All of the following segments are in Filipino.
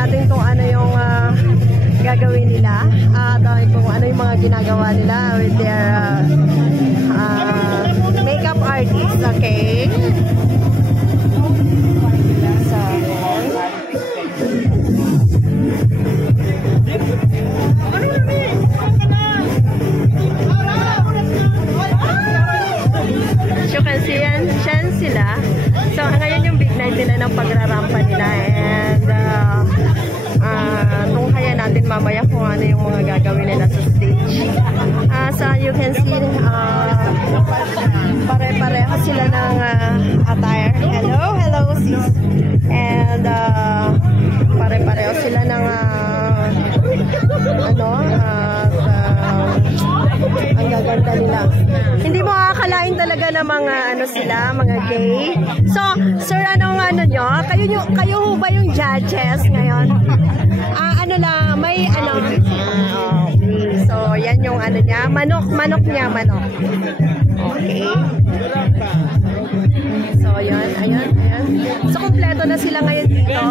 natin kung ano yung gagawin nila at kung ano yung mga ginagawa nila with their makeup artist, okay? So, you can see yan sila. So, ngayon yung big night nila ng pagrarampa nila and tunghayan natin mamaya kung ano yung mga gagawin nila sa stage. So, you can see pare-pareho sila ng attire. Hello sis. And pare-pareho sila ng ang gaganda nila. Hindi mo akalain talaga na mga mga gay. So, sir, anong nyo? Kayo ho ba yung judges ngayon? So, yan yung niya. Manok niya. Okay. So, ayan. So, kompleto na sila ngayon dito.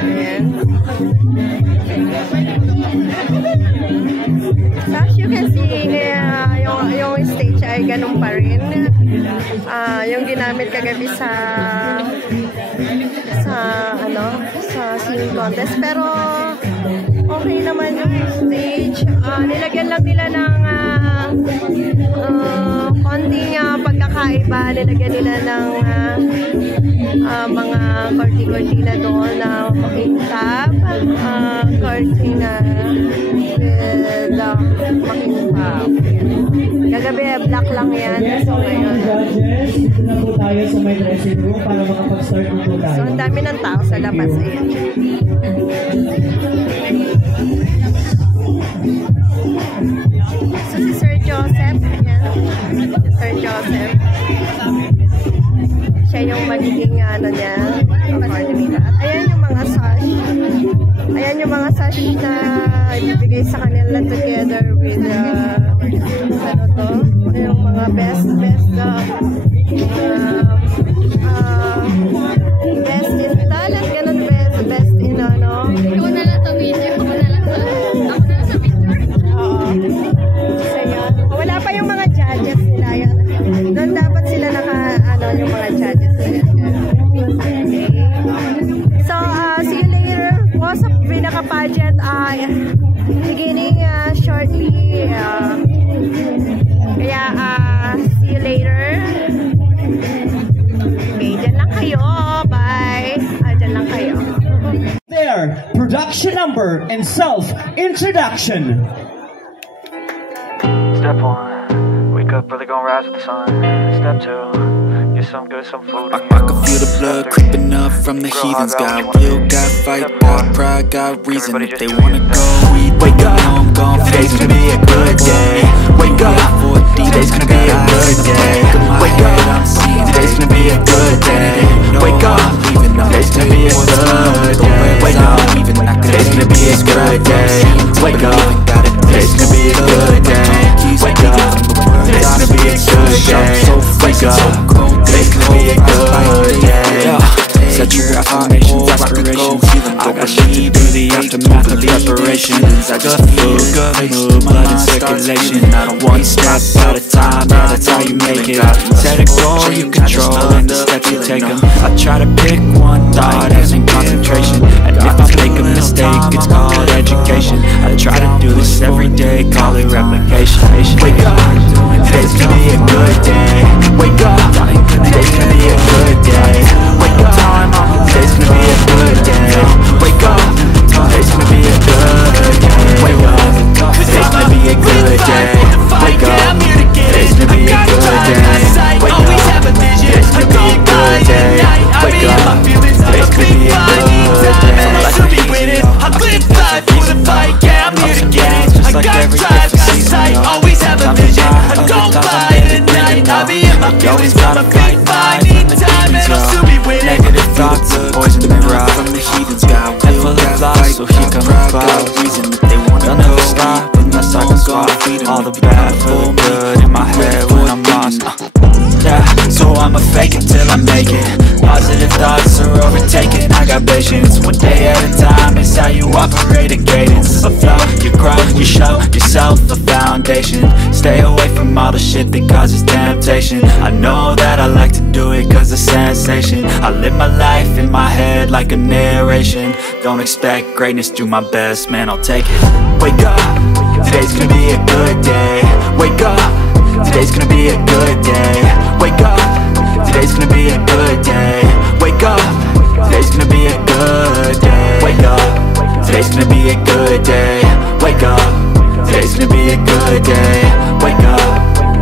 Ayan. So, as you can see, yung stage ay ganun pa rin. Yung ginamit kagabi sa singing contest. Pero, okay naman yung stage. Nilagyan lang nila ng konting pagkakaiba. Nilagyan nila ng mga kortina doon na makintab. Kortina with makintab. Kagabi, black lang yan. So, ngayon. Dito po tayo sa may dressing room para makapag-start po tayo. So, ang dami ng tao sa labas. Ayan. So, si Sir Joseph. Ayan. Sir Joseph. Siya yung magiging niya. At ayan yung mga sash. Ayan yung mga sash na ibibigay sa kanila together with yung mga best in talent, ganun best in Ikaw na lang sa video, ako na lang sa picture. Oo. So yun. Wala pa yung mga judges nila yan. Doon dapat sila yung mga judges nila. Okay. So, see you later. What's up, pinaka-pageant beginning shortly. Kaya, see you later. Okay, dyan lang kayo. Bye. Dyan lang kayo. Their production number and self-introduction. Step 1, wake up early, gonna rise with the sun. Step 2, get some good, some food. I can feel the blood creeping up from the heathens. Got will, got fight, got pride, got reason. If they wanna go, wake up, today's gonna be a good day. Wake up, today's gonna be a good day. Wake up, today's gonna be a good day. Wake up, today's gonna be a good day. Wake up, today's gonna be a good day. Wake up, today's gonna be a good day. Wake up, today's gonna be a good day. Wake up, today's gonna be a good day. Set your affirmations, aspirations. I got shit to do, the aftermath of preparations. I just feel good mood, blood in circulation. One step at a time, yeah, that's how you make it. Set a goal you control and the steps you take them. I try to pick one thought as in concentration. And if I make a mistake, it's called education. I try to do this every day, call it replication. Wake up, today's gonna be a good day. Wake up, today's gonna be a good day. Wake up, today's gonna be a good day. Wake up, today's gonna be a good day. Wake up, today's gonna be a good day. Wake up, today's gonna be a good day. Wake up, today's gonna be a good day. Wake up, today's gonna be a good day. I live life for the fight, yeah, I'm here to get it. I got drive, got sight, always have a vision. I don't fly at night, I'll be in my feelings, but my feet fine. Need time and I'll still be winning. Negative thoughts, poison and rock from the heathens. Got will, full of flies, so he come about reason that they wanna go. Never stop unless I can swap all the bad for good in my head when I'm lost. Yeah, so I'ma fake it till I make it. Odds positive thoughts are overtaken. I got patience, one day at a time is how you operate a cadence. A flow, you grow, you show yourself a foundation. Stay away from all the shit that causes temptation. I know that I like to do it cause it's sensation. I live my life in my head like a narration. Don't expect greatness, do my best, man, I'll take it. Wake up, today's gonna be a good day. Wake up, today's gonna be a good day. Wake up, today's gonna be a good day. Wake up, today's gonna be a good day. Wake up, today's gonna be a good day. Wake up, today's gonna be a good day. Wake up,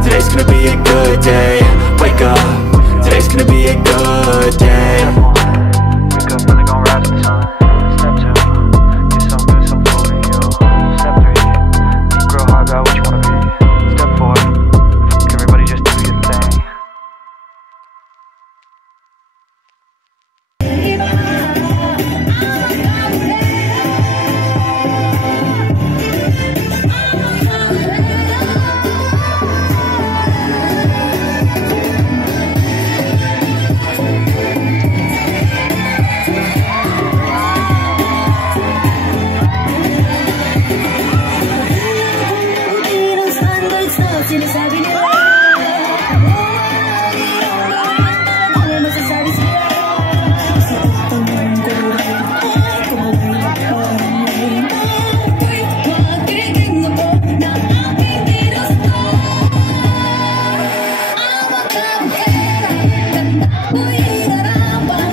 today's gonna be a good day. Wake up, today's gonna be a good day. Wake up, really gon' rise with the sun. Step 2, get some good, some food in you. Step 3, think real hard about what you wanna be. Step 4, fuck everybody, just do your thing. Sinasabi nila ano masasabi sila sa pagtanong ko ay kumawala parang ngayon magiging ako na aking ginusto. Ang magkabukera ganda mo'y hinarapan,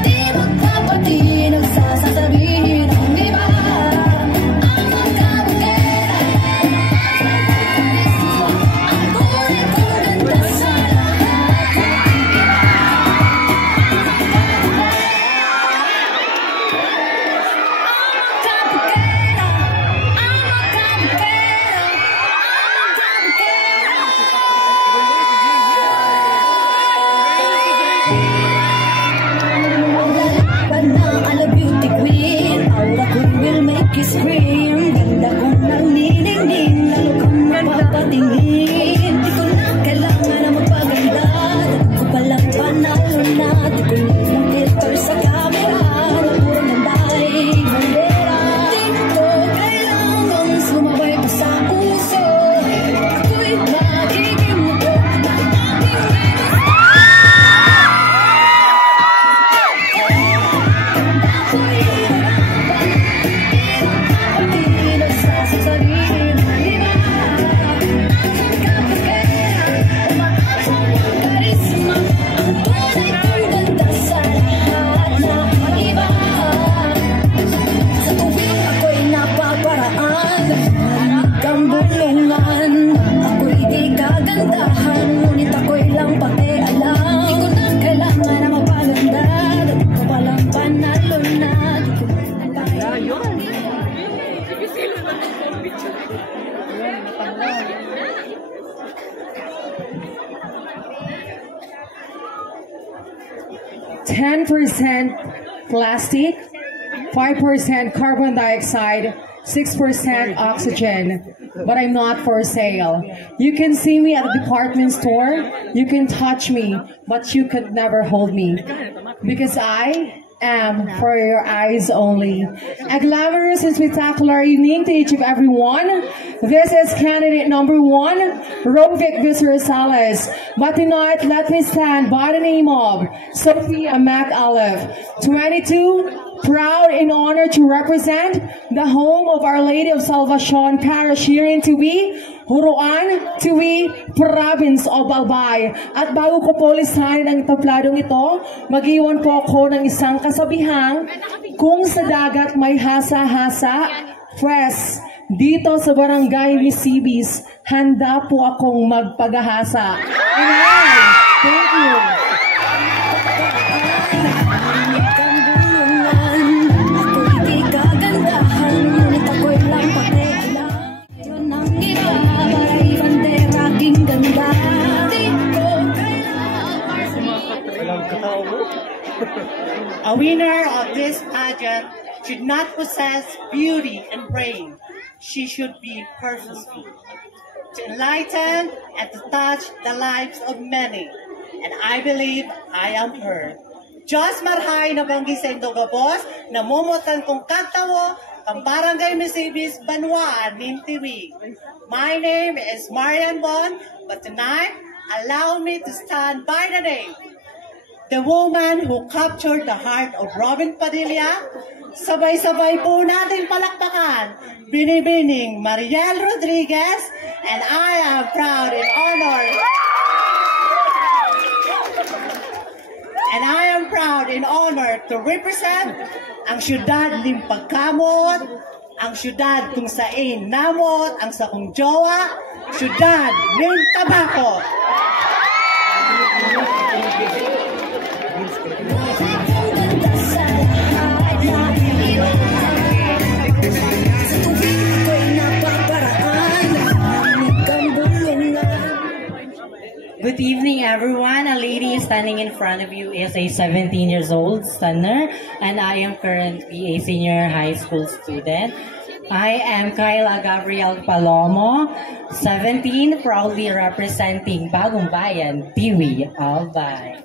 di magkapati nagsasasabihin ang iba. Ang magkabukera scream, ganda kong nanginingning, lalo kang mapapatingin. Di ko na kailangan na magpaganda, dati ko palang panalo na. Di ko lang filter sa camera, na puro ganda'y bandera. Di ko kailangan sumabay pa sa puso, ako'y magiging muto na aking plastic, 5% carbon dioxide, 6% oxygen, but I'm not for sale. You can see me at a department store, you can touch me, but you could never hold me, because I am for your eyes only. A glamorous and spectacular evening to each of everyone. This is candidate number 1, Rovic Visser-Salas. But tonight, let me stand by the name of Sophia McAuliffe, 22, proud and honored to represent the home of Our Lady of Salvation Parish here in Tubi, Huruan, Tuwi, Province of Albay. At bago ko po listahin ang tapladong ito, mag-iwan po ako ng isang kasabihang, kung sa dagat may hasa-hasa, pwes, dito sa barangay Misibis, handa po akong magpagahasa. Amen! Thank you! A winner of this pageant should not possess beauty and brain. She should be purposeful, to enlighten and to touch the lives of many. And I believe I am her. Diyos marhay na banggi sa Indogabos, namumutan kong kagtawo, ang Barangay Misibis, Banwaan, Nintiwi. My name is Marian Bon, but tonight, allow me to stand by the name. The woman who captured the heart of Robin Padilla, sabay-sabay po natin palakpakan, Binibining Mariel Rodriguez, and I am proud and honored. To represent ang syudad Limpagkamot, ang syudad kung saan namot ang sakong jowa, syudad ng Tabaco. Good evening, everyone. A lady standing in front of you is a 17 years old stunner, and I am currently a senior high school student. I am Kyla Gabriel Palomo, 17, proudly representing Bagong Bayan, Tiwi, Albay.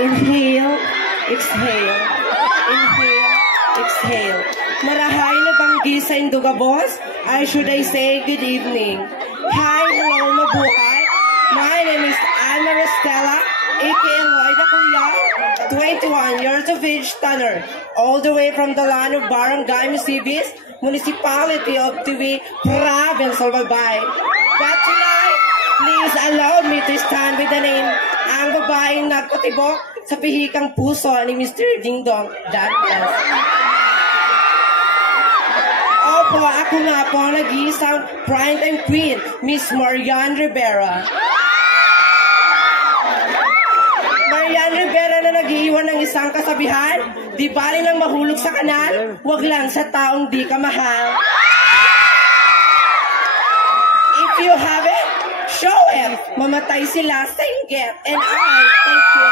Inhale, exhale. Inhale, exhale. Marahay na banggi sa Indogabos, or should I say good evening. Hi, hello, mabuhay. My name is Anna Restella, aka Lloyda Kuya, 21 years of age, stunner, all the way from the land of Barangay Misibis, Municipality of Tiwi, Province of Albay. But tonight, please allow me to stand with the name ang babaeng nagpatibok sa pihikang puso ni Mr. Ding Dong. God bless. Opo, ako nga po ang nag-iisang primetime queen, Miss Marian Rivera. Marian Rivera na nag-iiwan ng isang kasabihan, di bali nang mahulog sa kanal, wag lang sa taong di ka mahal. If you have it, show it! Mamatay sila sa inggit. And I thank you.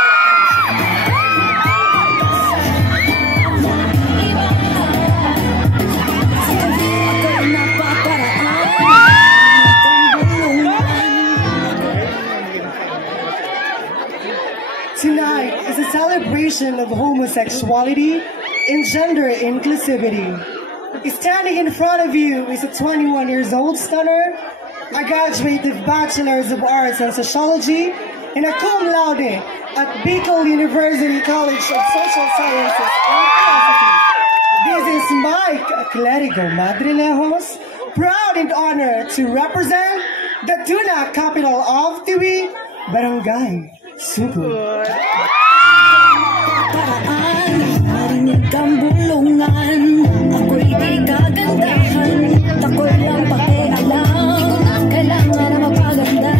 Tonight is a celebration of homosexuality and gender inclusivity. Standing in front of you is a 21 years old stunner, a graduated Bachelor's of Arts in Sociology, and a cum laude at Bicol University College of Social Sciences and Philosophy. This is Mike Clerigo Madrilejos, proud and honored to represent the tuna capital of Tiwi, Barangay Sugu. Marinig ang bulungan, ako'y di kagandahan, ako'y lang pakialam, kailangan na mapaganda,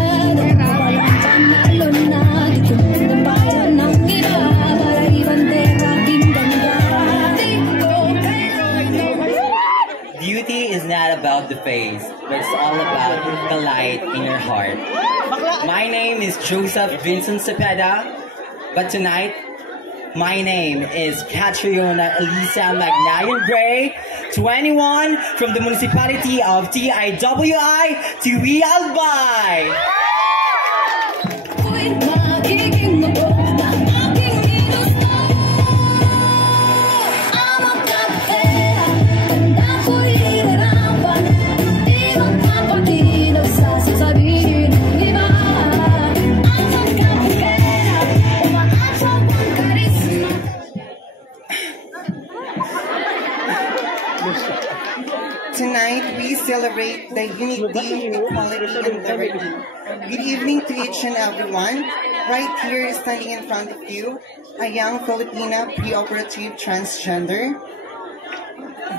walang panalo na, di ko nabayan ng iba, para ibandera aking ganda. Beauty is not about the face, but it's all about the light in your heart. My name is Joseph Vincent Cepeda, but tonight, my name is Catriona Elisa Magnayan Gray, 21, from the municipality of TIWI, Tiwi Albay. Tonight, we celebrate the unity, equality, and liberty. Good evening to each and everyone. Right here, standing in front of you, a young Filipina pre-operative transgender.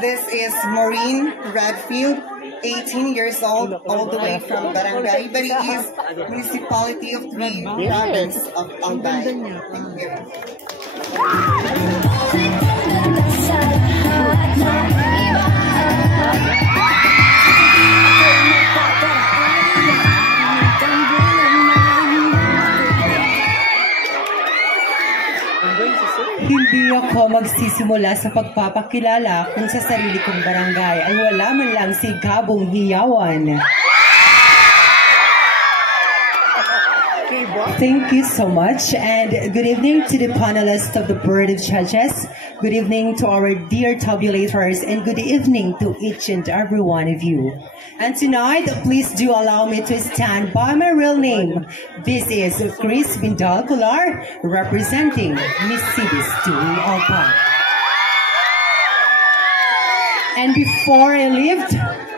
This is Maureen Radfield, 18 years old, all the way from Barangay Bariis, Municipality of Tiwi, Province of Albay. Thank you. Hindi ako nagsisimula sa pagpapakilala kung sa sarili kong barangay ay wala man lang si Gabong Hiyawan. Thank you so much, and good evening to the panelists of the Board of Judges. Good evening to our dear tabulators, and good evening to each and every one of you. And tonight, please do allow me to stand by my real name. This is Chris Bindal-Colar, representing Miss Cibis Tuwing Alpa. And before I leave,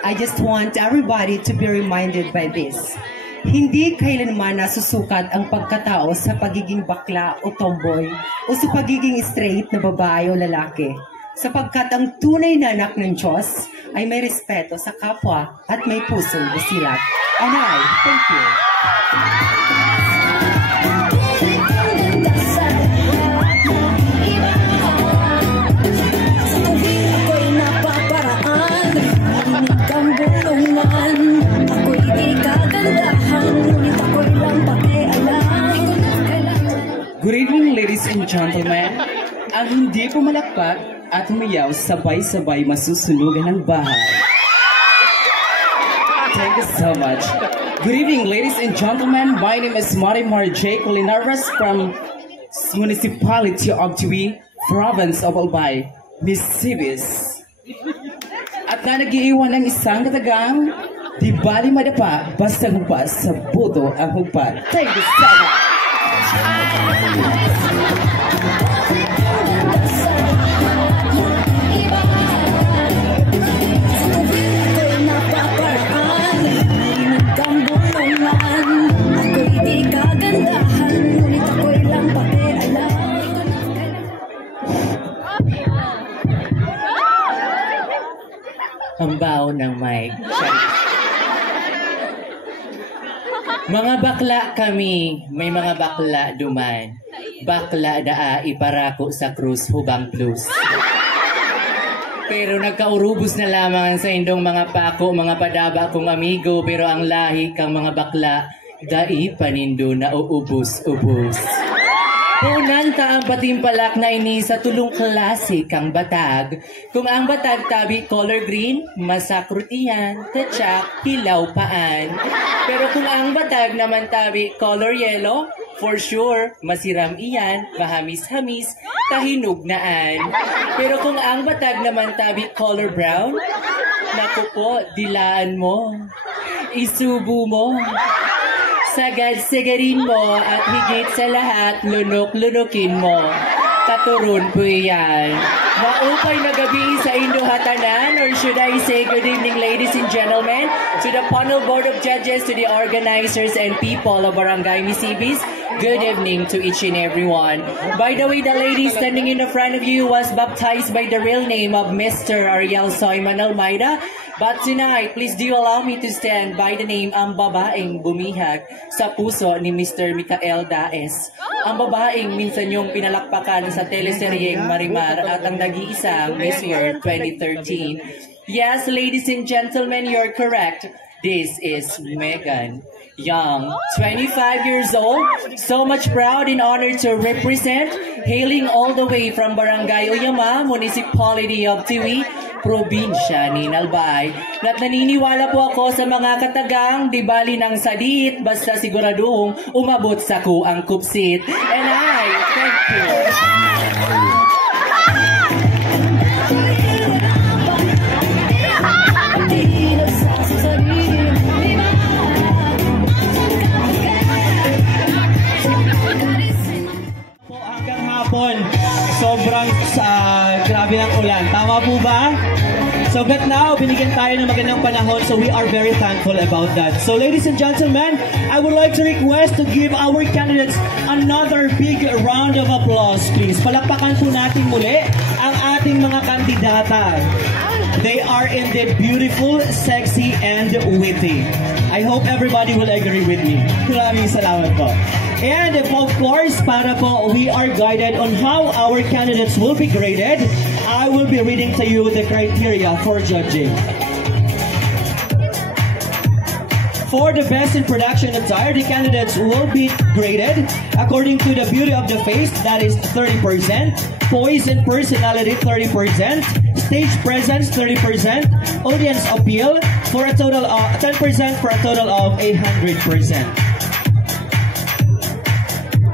I just want everybody to be reminded by this. Hindi kailanman nasusukat ang pagkatao sa pagiging bakla o tomboy o sa pagiging straight na babae o lalaki. Sapagkat ang tunay na anak ng Diyos ay may respeto sa kapwa at may pusong busilak. And I thank you. Ako'y napaparaan, narinig ang bulungan. Ako'y di kagandahan, ngunit ako'y lang pakialam. Good evening, ladies and gentlemen. Ang hindi pumalakpak at humiyaw sabay-sabay masusunugan ng bahay. Thank you so much. Good evening, ladies and gentlemen. My name is Marimar J. Colinares from Municipality of Tiwi, Province of Albay, Miss Cibis. At na nag-iiwan ng isang katagang, di bali madapa, basta humpas sa buto ang humpa. Thank you so much. Ang baon ng mic. Mga bakla kami, may mga bakla duman. Bakla daa iparako sa krus hubang plus. Pero nagkaurubos na lamang sa indong mga pako, mga padaba kong amigo. Pero ang lahi kang mga bakla, dai panindo na uubos-ubos. Punanta ang patimpalak na ini sa tulong klase kang batag. Kung ang batag tabi color green, masakrut iyan, tatsak, hilaw paan. Pero kung ang batag naman tabi color yellow, for sure, masiram iyan, mahamis-hamis, tahinog naan. Pero kung ang batag naman tabi color brown, naku po, dilaan mo, isubo mo. Sagad-sagarin mo at higit sa lahat, lunok-lunukin mo. Katurun po iyan. Maupay na gabi sa Indo-Hatanan, or should I say good evening, ladies and gentlemen, to the panel board of judges, to the organizers and people of Barangay Misibis. Good evening to each and every one. By the way, the lady standing in the front of you was baptized by the real name of Mr. Ariel Soyman Almeida. But tonight, please do allow me to stand by the name ang babaeng bumihag sa puso ni Mr. Mikael Daes. Ang babaeng minsan yung pinalakpakan sa teleseryeng Marimar at ang nag-iisang Miss Year 2013. Yes, ladies and gentlemen, you're correct. This is Megan Young, 25 years old, so much proud and honored to represent, hailing all the way from Barangay Uyama, Municipality of Tiwi, Probinsya ni Albay. At naniniwala po ako sa mga katagang, di bali ng sadit, basta siguradong umabot sa ku ang kupsit. And I thank you. Sobrang grabe ng ulan. Tama po ba? So but now, binigyan tayo ng magandang panahon, so we are very thankful about that. So ladies and gentlemen, I would like to request to give our candidates another big round of applause, please. Palakpakan po natin muli ang ating mga kandidata. They are indeed beautiful, sexy, and witty. I hope everybody will agree with me. Maraming salamat po. And of course, para po we are guided on how our candidates will be graded, I will be reading to you the criteria for judging. For the best in production attire, the candidates will be graded according to the beauty of the face, that is 30%. poise and personality 30%, stage presence 30%, audience appeal for a total of 10% for a total of 100%.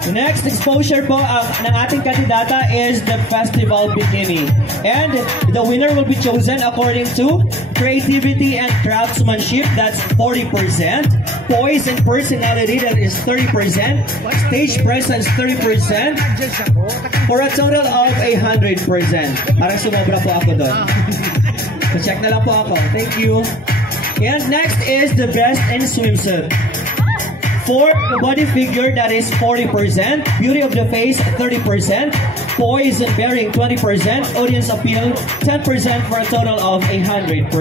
The next exposure po ng ating kandidata is the festival bikini. And the winner will be chosen according to creativity and craftsmanship, that's 40%, poise and personality, that is 30%, stage presence 30%, for a total of 100%. Parang sumobra po ako doon. So check na lang po ako. Thank you. And next is the best in swimsuit. For the body figure, that is 40%, beauty of the face 30%, poise and bearing 20%, audience appeal 10% for a total of 100%.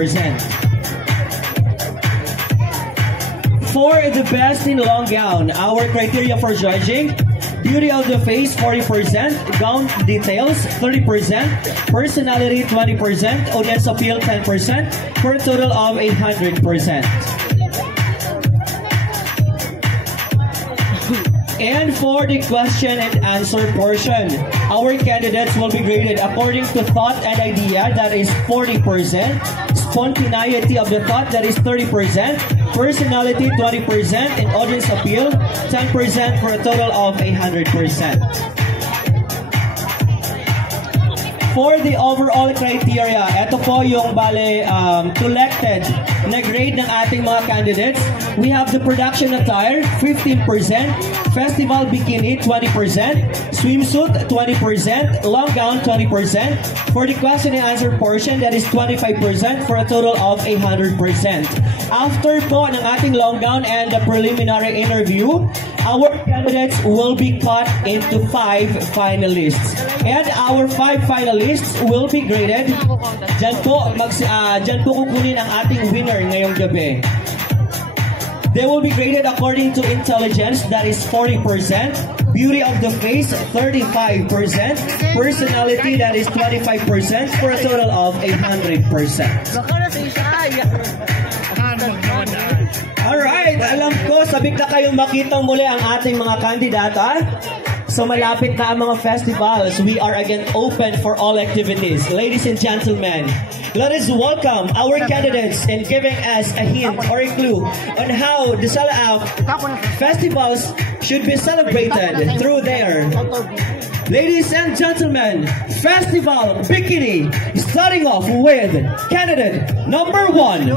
For the best in long gown, our criteria for judging: beauty of the face 40%, gown details 30%, personality 20%, audience appeal 10% for a total of 100%. And for the question and answer portion, our candidates will be graded according to thought and idea, that is 40%, spontaneity of the thought, that is 30%, personality 20%, and audience appeal 10% for a total of 100%. For the overall criteria, ito po yung collected na grade ng ating mga candidates. We have the production attire, 15%, festival bikini, 20%, swimsuit, 20%, long gown, 20%. For the question and answer portion, that is 25% for a total of 100%. After po ng ating long gown and the preliminary interview, our candidates will be cut into 5 finalists. And our 5 finalists will be graded. Diyan po kukunin ang ating winner ngayong gabi. They will be graded according to intelligence, that is 40%, beauty of the face 35%, personality, that is 25%, for a total of 100%. Alright, alam ko, sabik na kayong makita muli ang ating mga kandidata. So malapit na ang mga festivals. We are again open for all activities. Ladies and gentlemen, let us welcome our candidates in giving us a hint or a clue on how the festivals should be celebrated through there. Ladies and gentlemen, Festival Bikini, starting off with candidate number 1.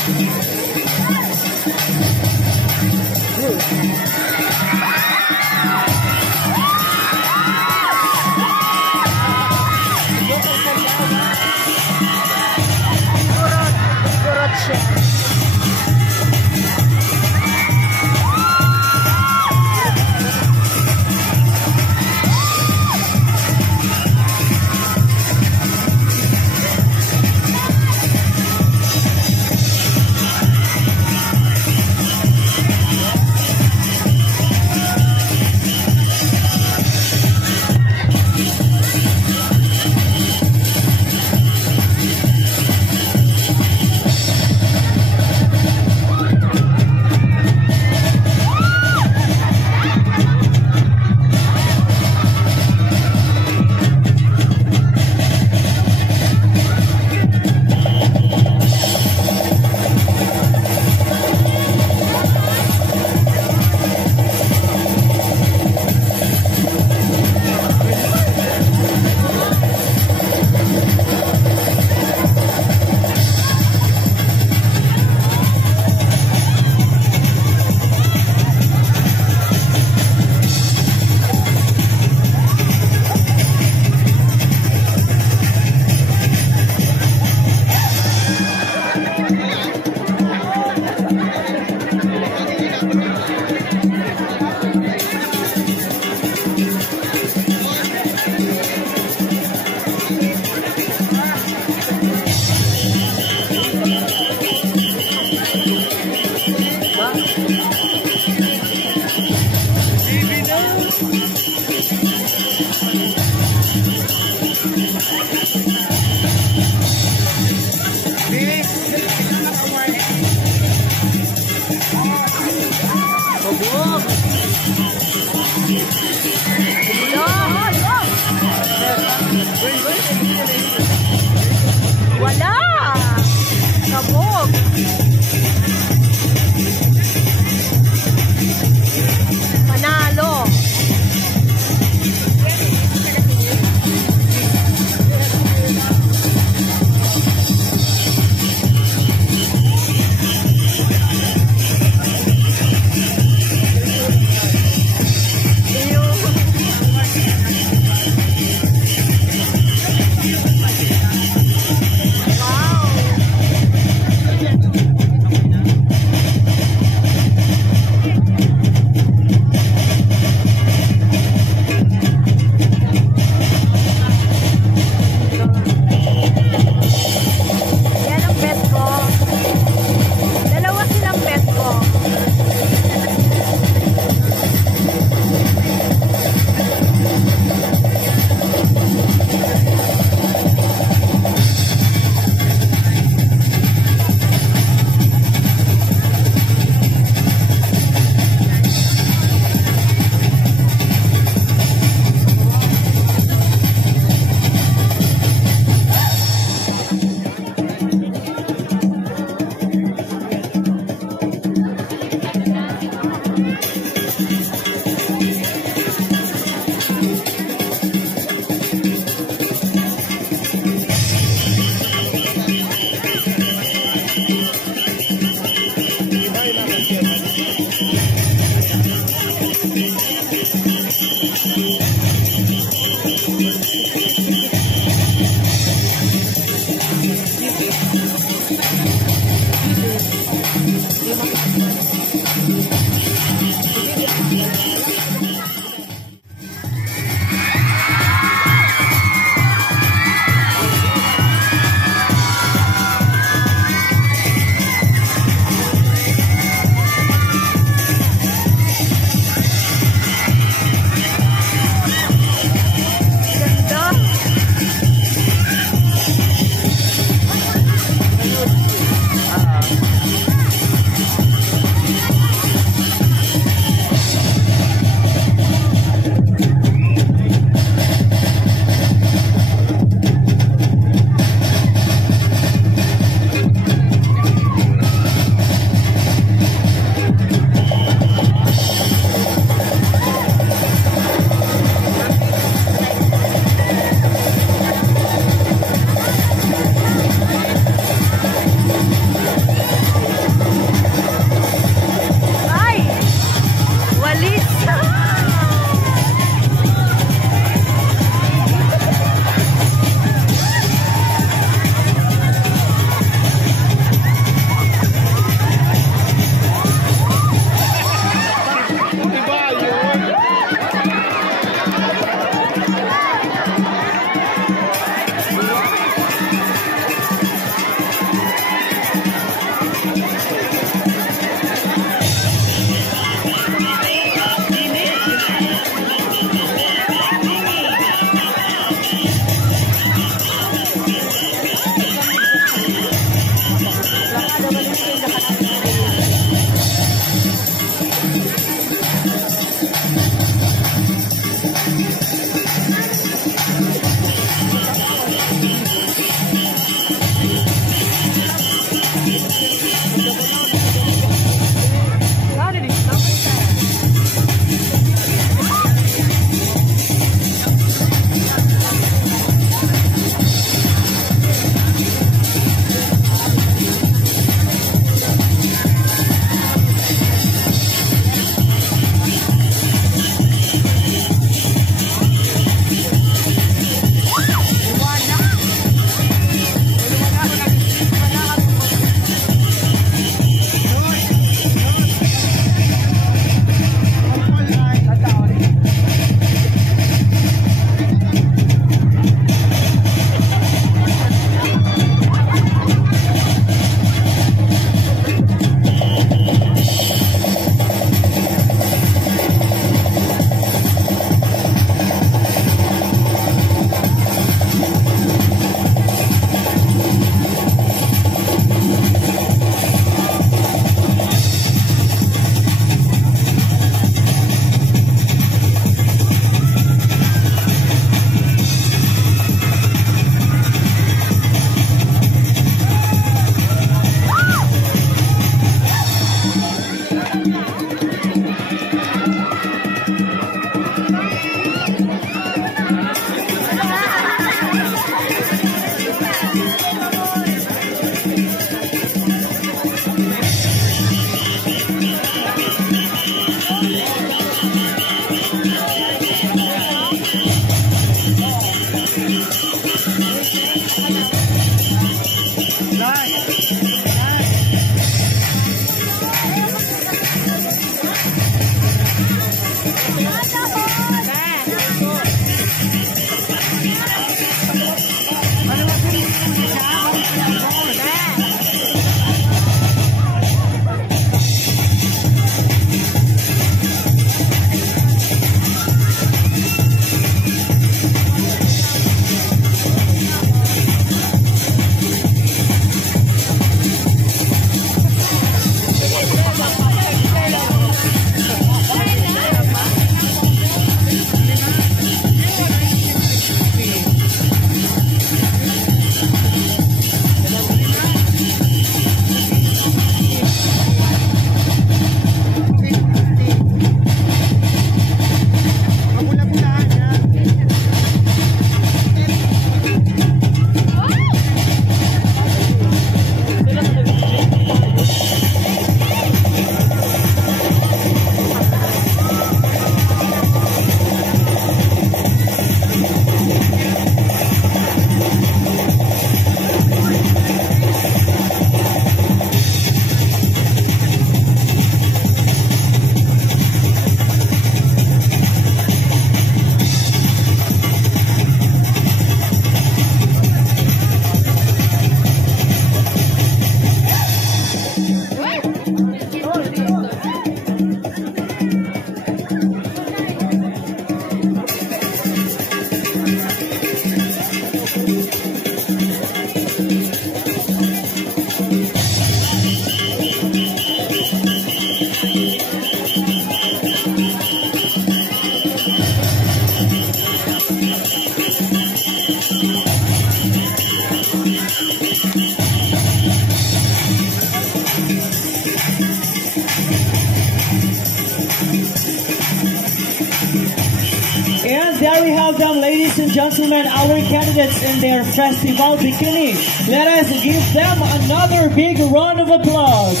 there we have them, ladies and gentlemen, our candidates in their festival bikini. Let us give them another big round of applause.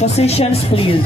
Positions, please.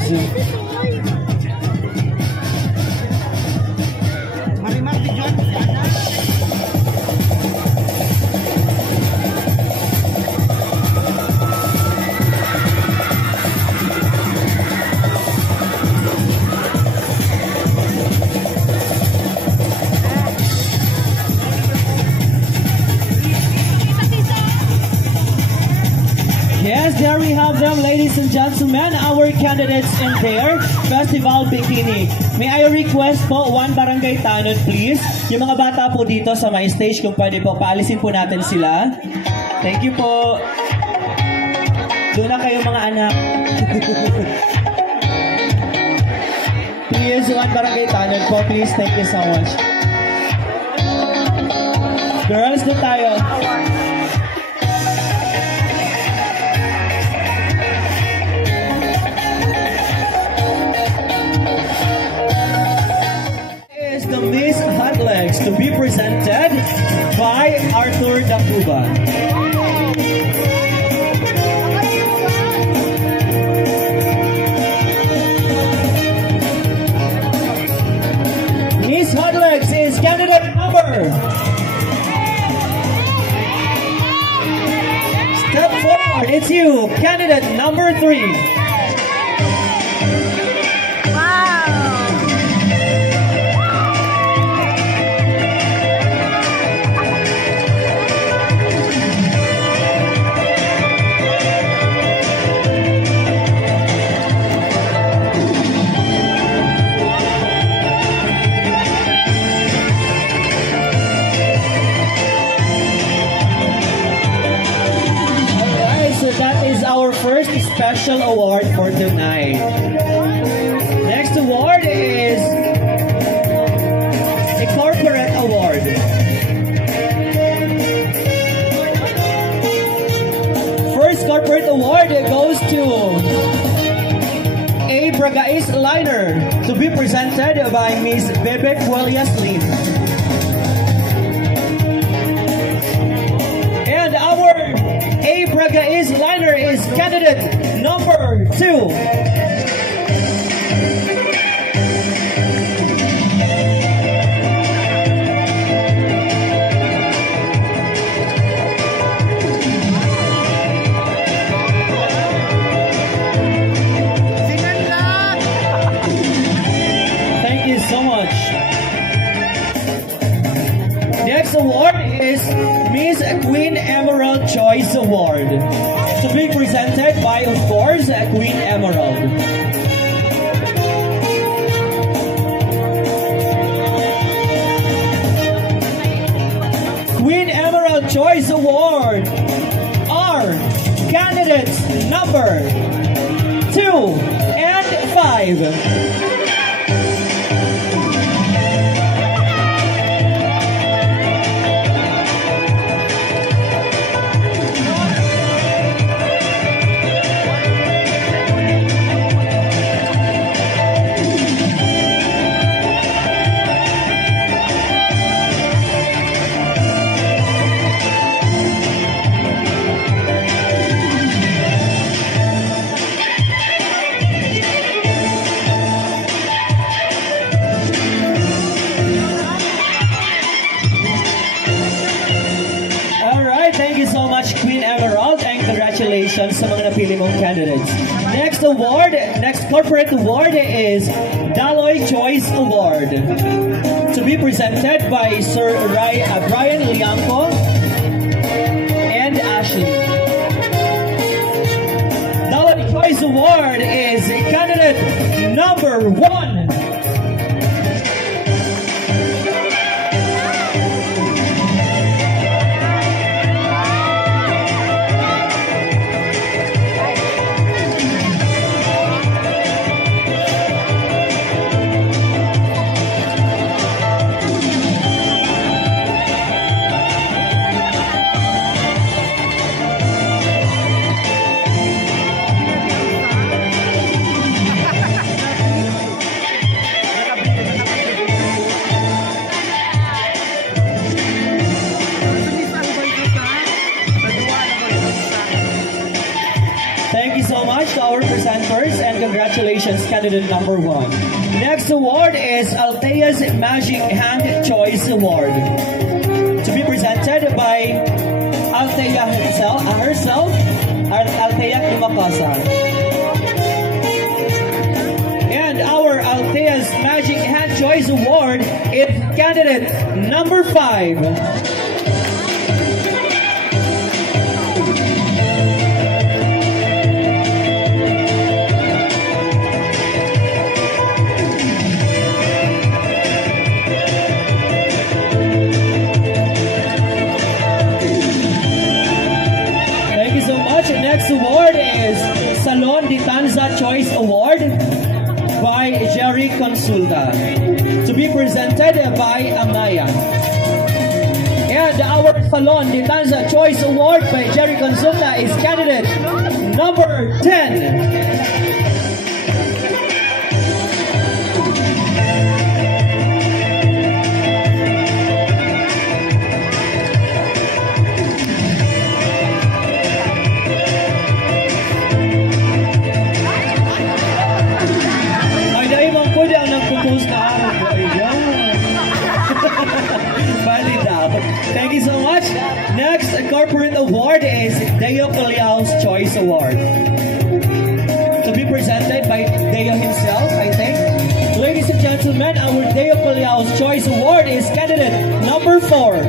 Yes, there we have them, ladies and gentlemen, our candidates in their festival bikini. May I request po, one barangay tanod please. Yung mga bata po dito sa my stage, kung pwede po, paalisin po natin sila. Thank you po. Doon na kayo mga anak. Please, one barangay tanod po, please. Thank you so much. Girls, doon tayo. The Miss Hot Legs to be presented by Arthur Dacuba. Miss Hot Legs is candidate number. Step forward, it's you, candidate number 3. First special award for tonight. Next award is a corporate award. First corporate award goes to a Bragais liner to be presented by Miss Bebe Cuelias Lim. And our A Bragais liner is candidate number 2. Thank you so much. Next award is Miss Queen Emerald Choice Award, to be presented by, of course, Queen Emerald. Queen Emerald Choice Award are candidates number 2 and 5. Congratulations sa mga napili mong candidates. Next award, next corporate award is Daloy Choice Award, to be presented by Sir Brian Lianco and Ashley. Daloy Choice Choice Award is candidate number 1. Thank you so much to our presenters and congratulations, candidate number 1. Next award is Althea's Magic Hand Choice Award. To be presented by Althea herself Althea Kumakasa. And our Althea's Magic Hand Choice Award is candidate number 5. Next award is Salon de Tanza Choice Award by Jerry Consulta, to be presented by Amaya. And our Salon de Tanza Choice Award by Jerry Consulta is candidate number 10. Thank you so much. Next corporate award is Deo Caliao's Choice Award, to be presented by Deo himself, I think. Ladies and gentlemen, our Deo Caliao's Choice Award is candidate number 4.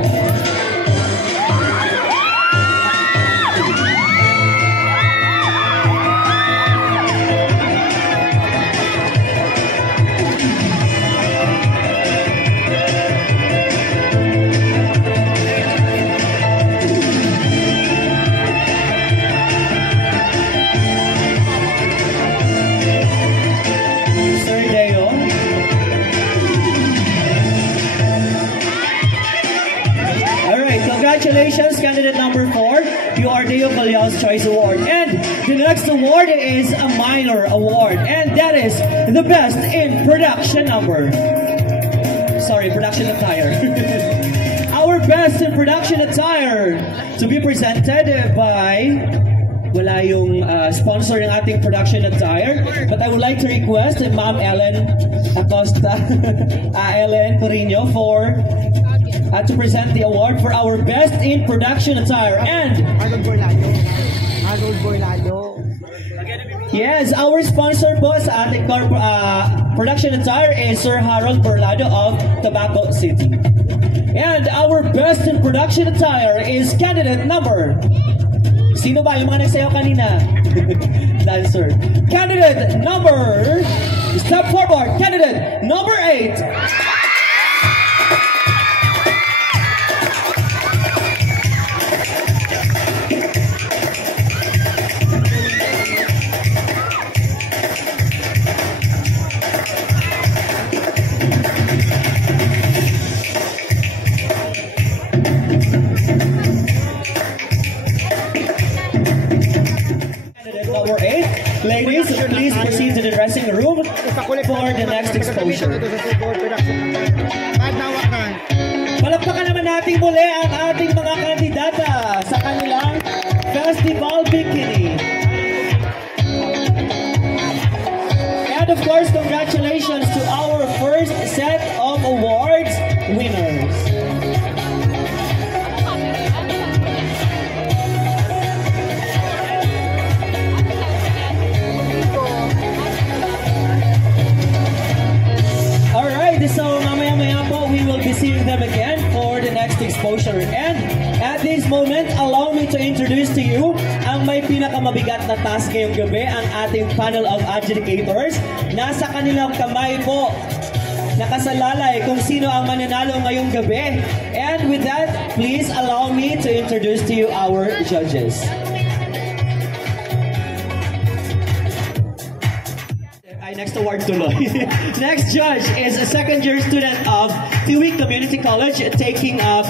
Congratulations, candidate number 4. You are Deo Caliao's Choice Award. And the next award is a minor award. And that is the best in production number. Sorry, production attire. Our best in production attire, to be presented by... Wala yung sponsor ng ating production attire. But I would like to request Ma'am Ellen Acosta, Ellen Torino to present the award for our best in production attire. And Harold Borlado. Yes, our sponsor po sa ating production attire is Sir Harold Borlado of Tabaco City. And our best in production attire is candidate number... Sino ba yung mga nagsayaw kanina? Dancer. Candidate number... Step forward. Candidate number 8. Ladies, please proceed to the dressing room for the next exposure. Palakpakan naman natin muli ang ating mga kandidata sa kanilang Festival Bikini. And of course, congratulations to our first set of awards winners. So mamaya-maya po, we will be seeing them again for the next exposure. And at this moment, allow me to introduce to you ang may pinakamabigat na task ngayong gabi, ang ating panel of adjudicators. Nasa kanilang kamay po nakasalalay kung sino ang mananalo ngayong gabi. And with that, please allow me to introduce to you our judges. Next award tuloy. Next judge is a second-year student of Tiwi Community College taking up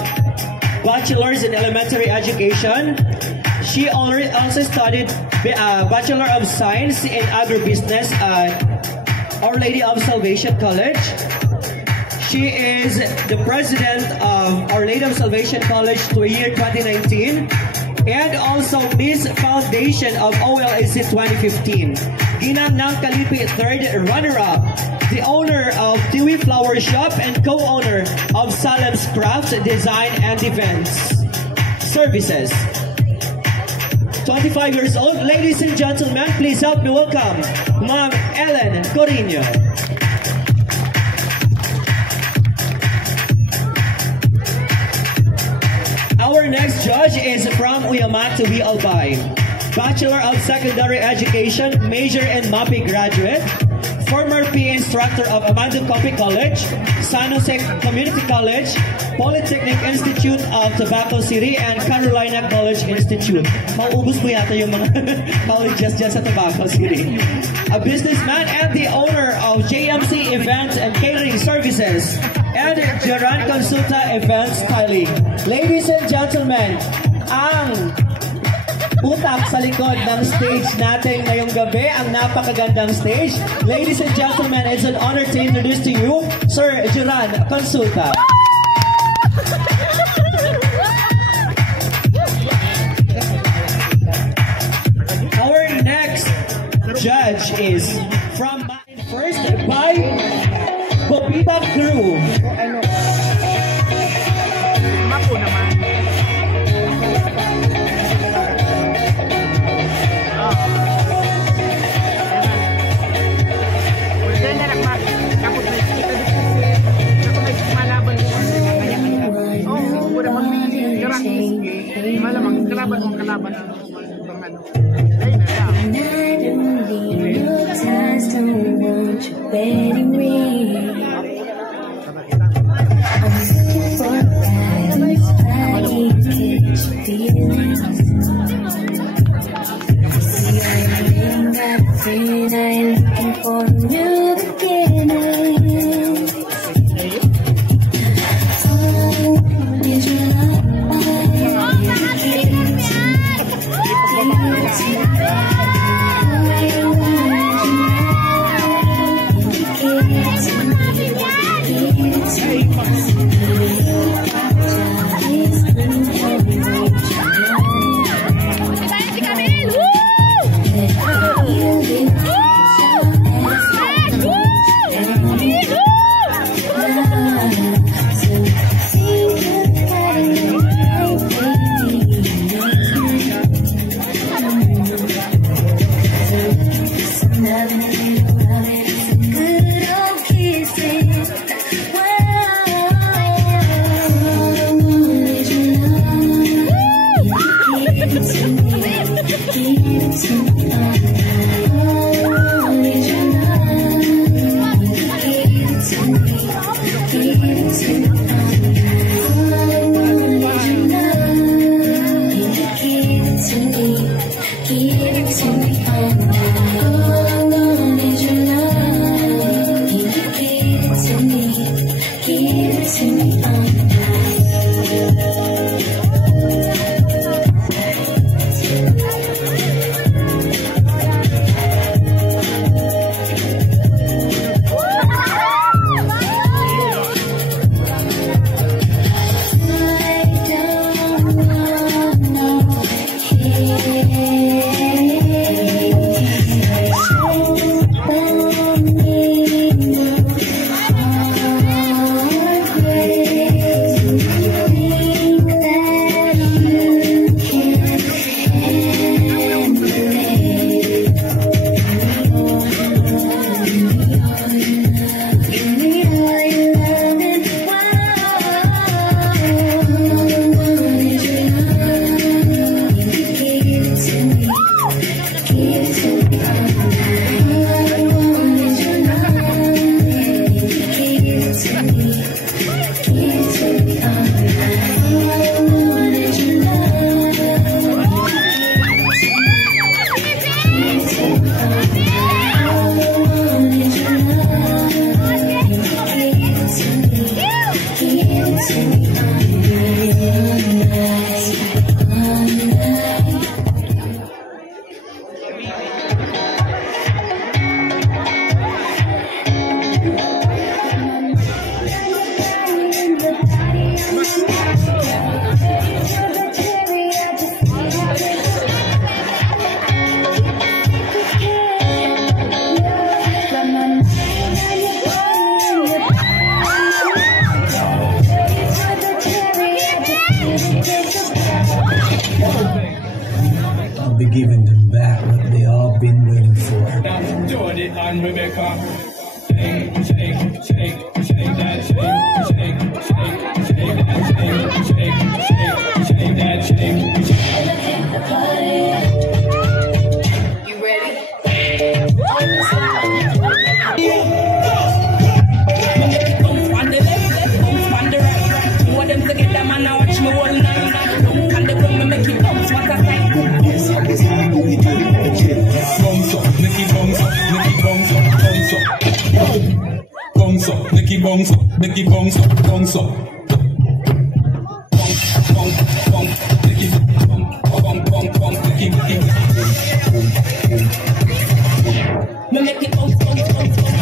bachelor's in elementary education. She also studied Bachelor of Science in Agribusiness at Our Lady of Salvation College. She is the president of Our Lady of Salvation College to year 2019 and also Miss Foundation of OLAC 2015. Ginang ng Kalipi, third runner-up. The owner of Tiwi Flower Shop and co-owner of Salem's Craft Design and Events Services. 25 years old. Ladies and gentlemen, please help me welcome Ma'am Ellen Corino. Our next judge is from Uyamat, Tiwi Albay. Bachelor of Secondary Education, major in MAPI graduate, former PE instructor of Amando Coffee College, San Jose Community College, Polytechnic Institute of Tobacco City, and Carolina College Institute. Mauubos po yata yung mga colleges dyan sa Tobacco City. A businessman and the owner of JMC Events and Catering Services, and Geran Consulta Events Styling. Ladies and gentlemen, ang utak sa likod ng stage natin ngayong gabi, ang napakagandang stage. Ladies and gentlemen, it's an honor to introduce to you Sir Geran Consulta. Our next judge is from first by Bobita Crew. Malamang kalaban ng kalaban ng ano. Nicky Bongs up, Nicky Bongs up, Bongs up. Nicky Bong, Bong, Bong, Nicky, Nicky. Nicky Bong, Bong, Bong, Bong.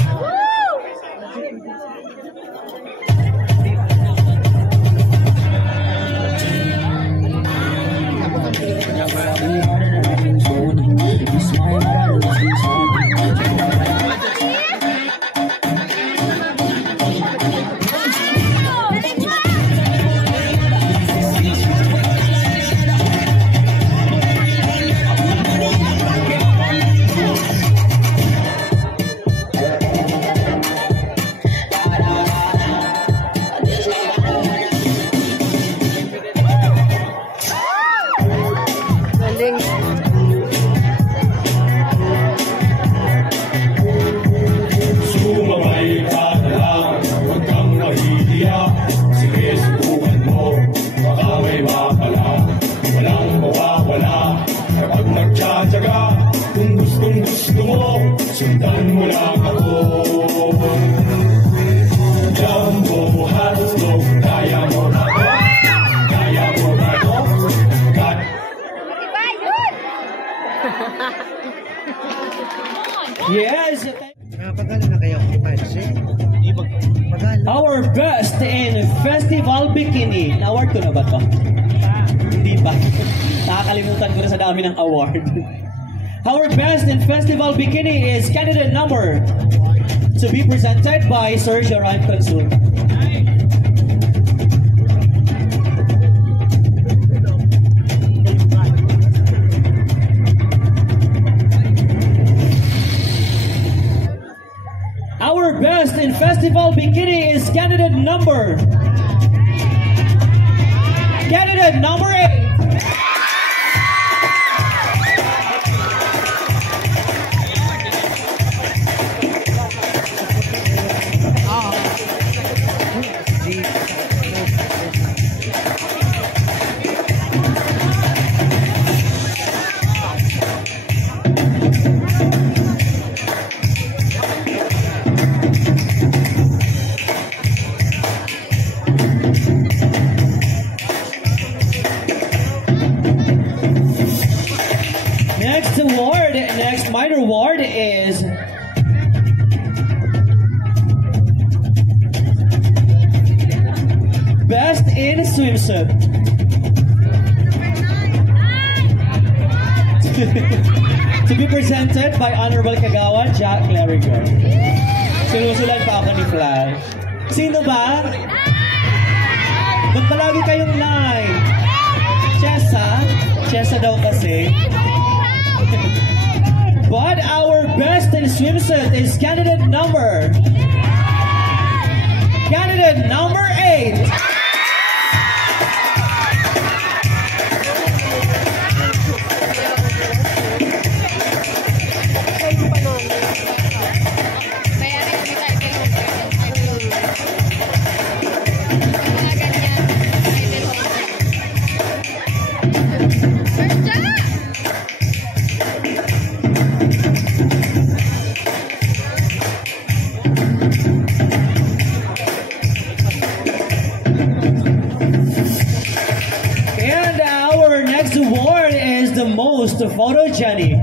Yes! Our best in Festival Bikini. Na-award ko na ba to? Hindi pa. Nakakalimutan ko na sa dami ng award. Our best in Festival Bikini is candidate number to be presented by Sir Joran Consul. Our best in Festival Bikini is candidate number 8. Next minor award is Best in Swimsuit. To be presented by Honorable Kagawan Jack Cleriger. Sinusulan pa ako ni Flash. Sino ba? Ba't palagi kayong line? Chessa? Chessa daw kasi. But our best in swimsuit is candidate number 8. Most photogenic.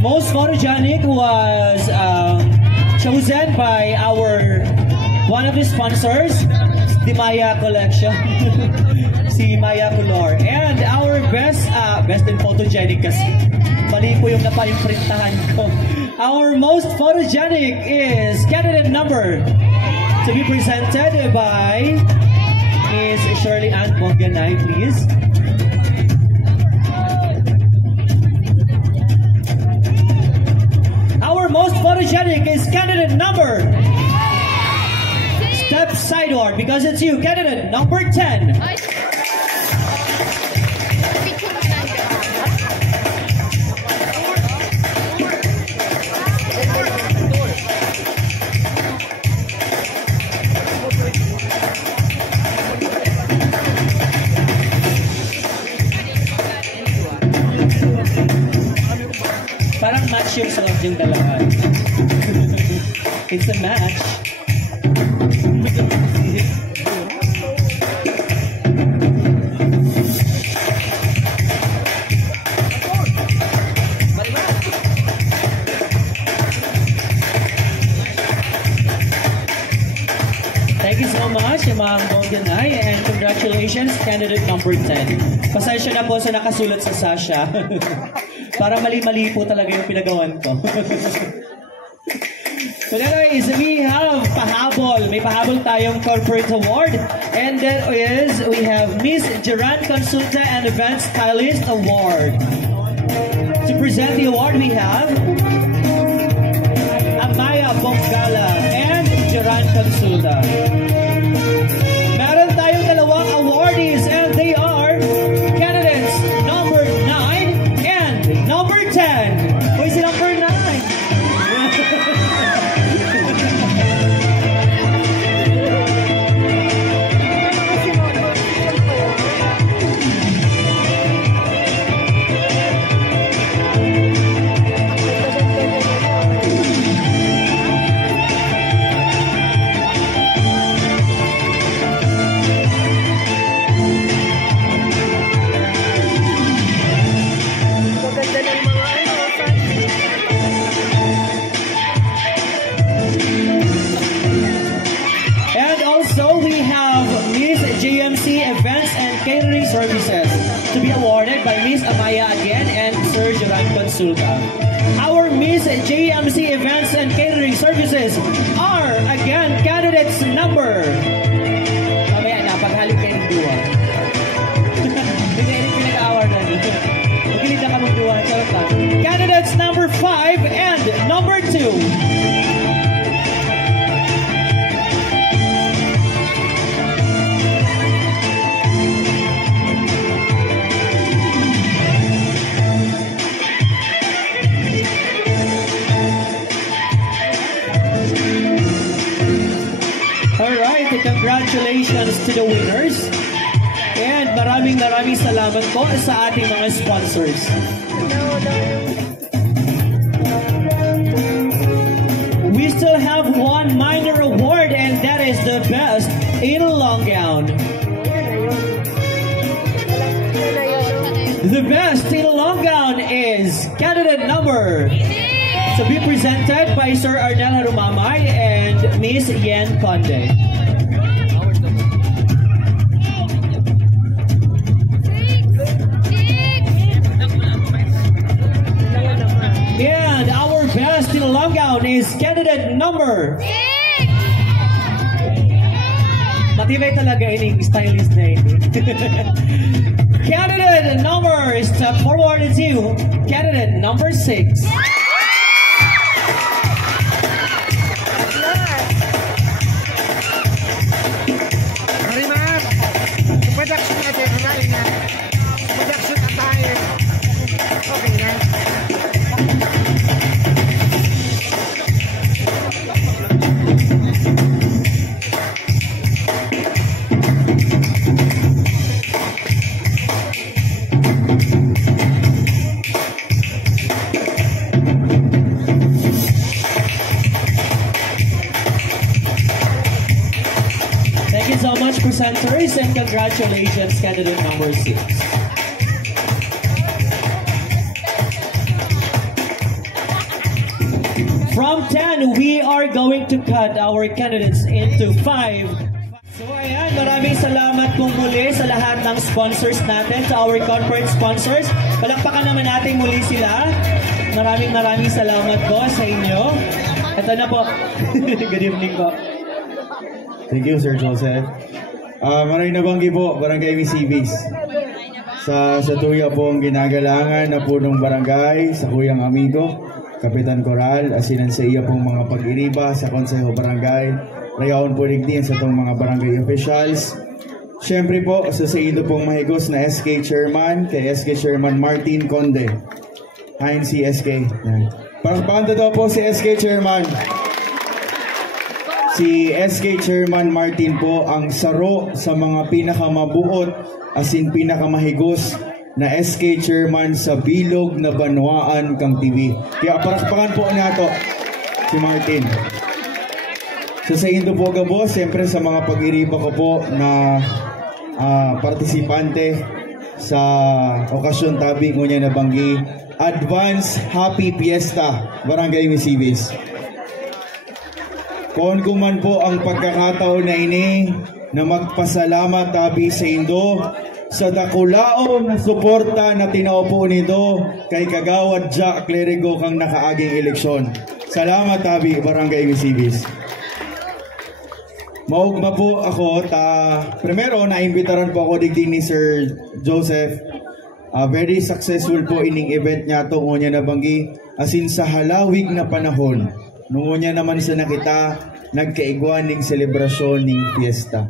Most photogenic was chosen by one of the sponsors, the Maya Collection, si Maya Color. And our best in photogenic kasi mali po yung napalimprintahan ko. Our most photogenic is candidate number to be presented by Ms. Shirley Ann Monganay, please. Most photogenic is candidate number. Step sideward because it's you. Candidate number 10. Parang match yung sunod yung dalawa. It's a match. Thank you so much, Ma'am Bongganay, and congratulations, candidate number 10. Pasensya na po sa nakasulat sa Sasha. Para mali-mali po talaga yung pinagawan ko. But anyways, we have pahabol. May pahabol tayong corporate award. And that is, we have Miss Geran Consulta and Event Stylist Award. To present the award, we have Amaya Bongala and Geran Consulta. Meron tayong dalawang awardees and they are candidates number 9 and number 10. Who is number 9? Services to be awarded by Miss Amaya again and Sir Geran Consulta. Our Miss JMC Events and Catering Services are again candidates number. Mamaya na, paghalik kayo ng duwa. Hindi pinag-award na dito. Magilid na ka ng duwa. Charot lang. Candidates number 5 and number 2. Congratulations to the winners. And maraming salamat po sa ating mga sponsors. We still have one minor award and that is the best in a long gown. The best in a long gown is candidate number to be presented by Sir Arnel Harumamay and Miss Yen Conde. And our best in a long gown is candidate number 6. Matibay talaga ining stylist na ini. Candidate number, step forward to candidate number 6. Production natin, kanarin na. Production at tayo. Okay na. Thank you so much, presenters, and congratulations, candidate number 6. From 10, we are going to cut our candidates into 5. So ayan, maraming salamat po muli sa lahat ng sponsors natin, sa our corporate sponsors. Palakpakan naman natin muli sila. Maraming salamat po sa inyo. Ito na po. Good evening po. Thank you, Sir Joseph. Maraming nabanggi po, Barangay Misibis. Sa tuya pong ginagalangan na punong barangay, sa kuyang amigo, Kapitan Coral, asinan sa iya pong mga pag-iriba sa Konseho Barangay, rayaon po din sa itong mga barangay officials. Siyempre po, sa indo pong mahigos na SK Chairman, kay SK Chairman Martin Conde. Hain si SK. Parang daw po si SK Chairman. Si SK Chairman Martin po ang saro sa mga pinakamabuot as in pinakamahigos na SK Chairman sa Bilog na Banwaan kang TV. Kaya parakpakan po nato si Martin. So sa indo po gabo, siyempre sa mga pag-iriba ko po na partisipante sa okasyon tabi ngunya na banggi, Advance Happy Fiesta Barangay Misibis. Kung kuman po ang pagkakataon na ini na magpasalamat tabi sa indo sa dakulao na suporta na tinaupo nito kay Kagawad Jack Clerigo kang nakaaging eleksyon. Salamat tabi Barangay Misibis. Maugma po ako primero naimbitaran po ako digding ni Sir Joseph. Very successful po ining event niya to ngunya na banggi asin sa halawig na panahon. Ngunya naman sa nakita nagkaigwan ning selebrasyon ning fiesta.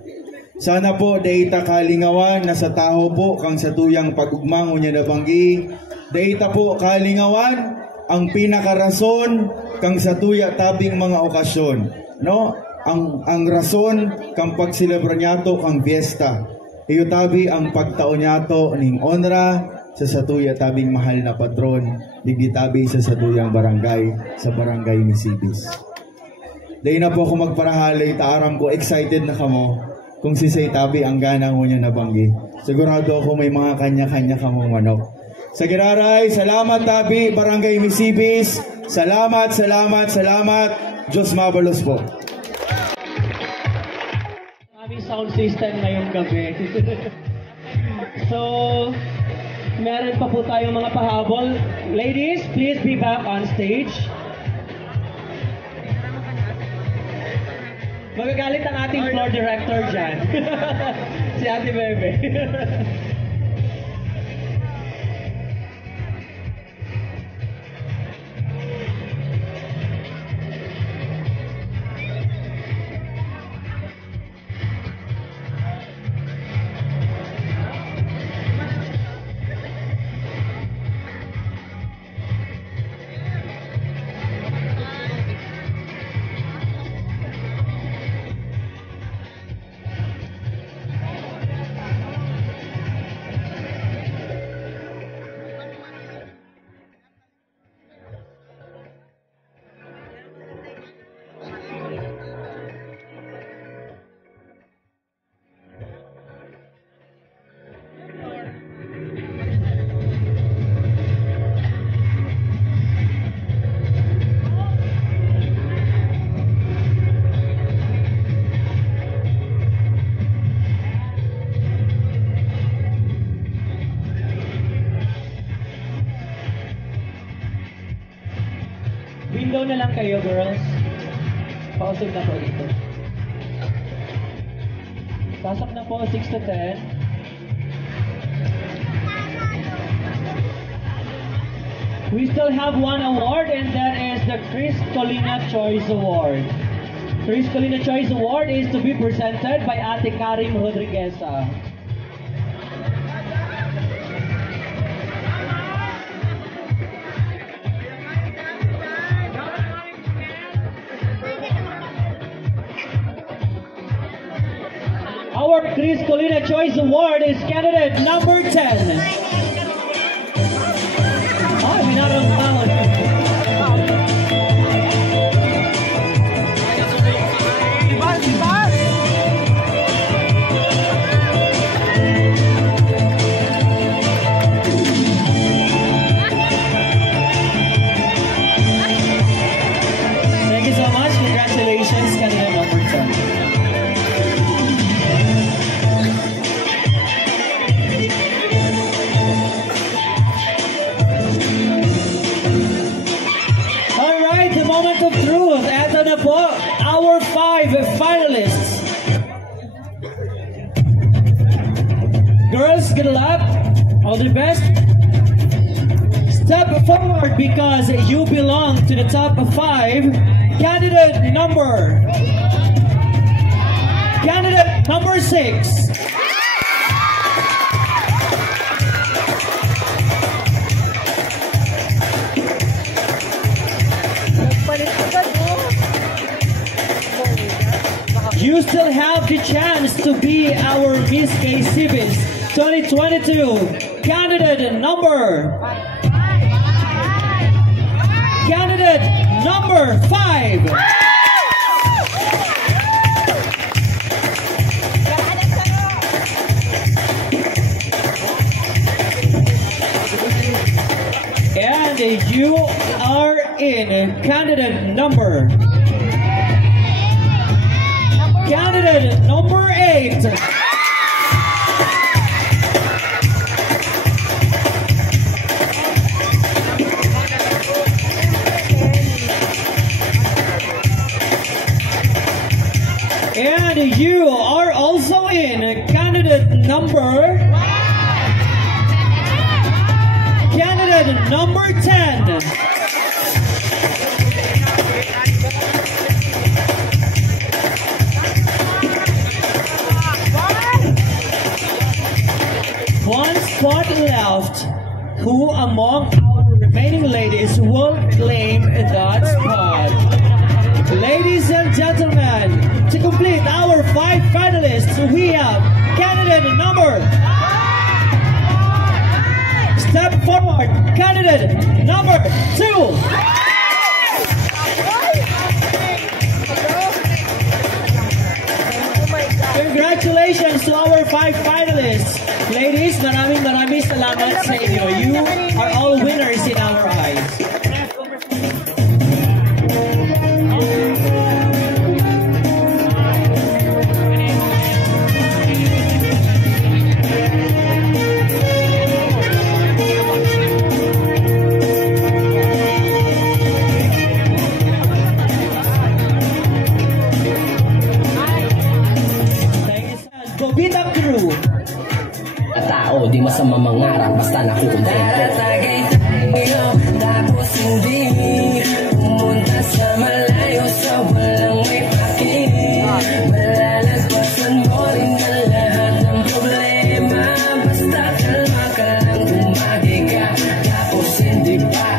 Sana po dayta kalingawan na sa taho po kang sa tuyang pagugmang ngunya na banggi. Dayta po kalingawan ang pinakarason kang sa tuya tabing mga okasyon, no? Ang rason kang pagselebra niyato kang fiesta. Iyo tabi ang pagtaon niyato ning onra sa satuya tabing mahal na patron digdi tabi sa satuyang barangay sa Barangay Misibis. Dahil na po ako magparahalay, taaram ko excited na kamo kung si Say tabi ang ganang niya nabanggi. Sigurado ako may mga kanya-kanya kamong manok. Sa Giraray, salamat tabi Barangay Misibis. Salamat, salamat, salamat. Diyos mabalos po. Aming sound system ngayong gabi. So, meron pa po tayong mga pahabol. Ladies, please be back on stage. Magagalit ang ating floor director dyan. Si Ate Bebe. Window na lang kayo, girls. Pausog na po dito. Pasok na po 6 to 10. We still have one award and that is the Chris Colina Choice Award. Chris Colina Choice Award is to be presented by Ate Karim Rodrigueza. Our Chris Colina Choice Award is candidate number 10. Oh, we're not on power. Thank you so much. Congratulations, candidate number 10. Of truth, eto na po, our 5 finalists. Girls, good luck. All the best. Step forward because you belong to the top 5. Candidate number 6. You still have the chance to be our Miss KCBS 2022 candidate number 5. And you are in candidate number 8. And you are also in candidate number 10. One spot left. Who among our remaining ladies will claim that spot? Ladies and gentlemen, to complete our 5 finalists, we have candidate number. Step forward, candidate number 2. Congratulations to our 5 finalists. Ladies, maraming salamat sa inyo. You are all winners in our eyes. Bobita Crew. Tao, di masama mangarap basta nakukontento. Tapos hindi pumunta sa malayo sa walang may pakinig. Malalagpasan mo rin ang lahat ng problema. Basta kalma ka lang, tumagi ka. Tapos hindi pa.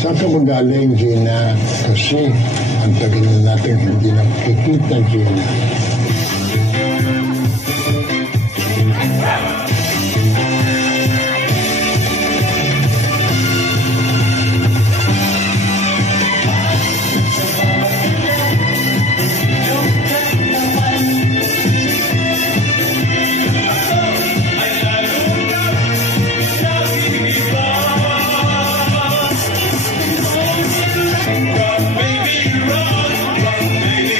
Saan ka magaling, Gina? Kasi ang tagal na natin hindi nakikita, Gina. Run, baby, run, baby.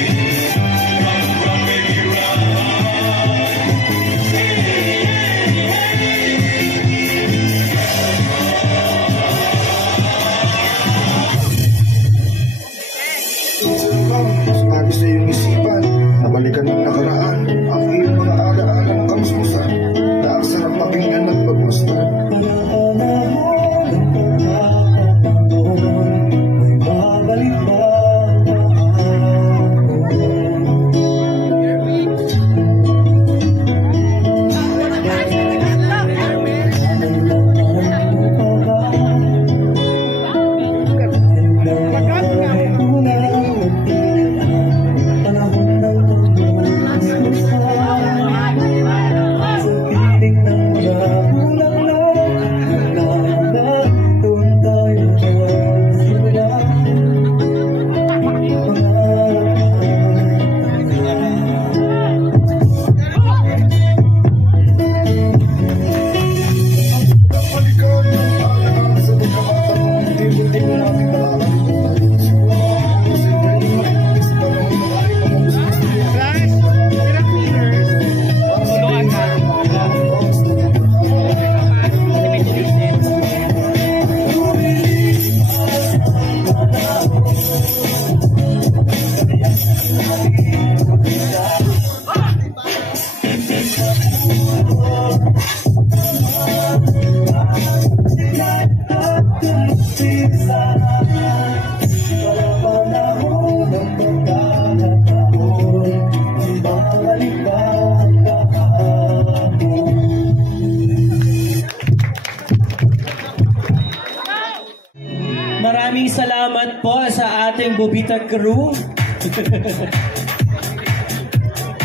pagsisisa. Mga panahon ng pagkakataon, ang babalik ba ang kahapon? Maraming salamat po sa ating Bubita crew.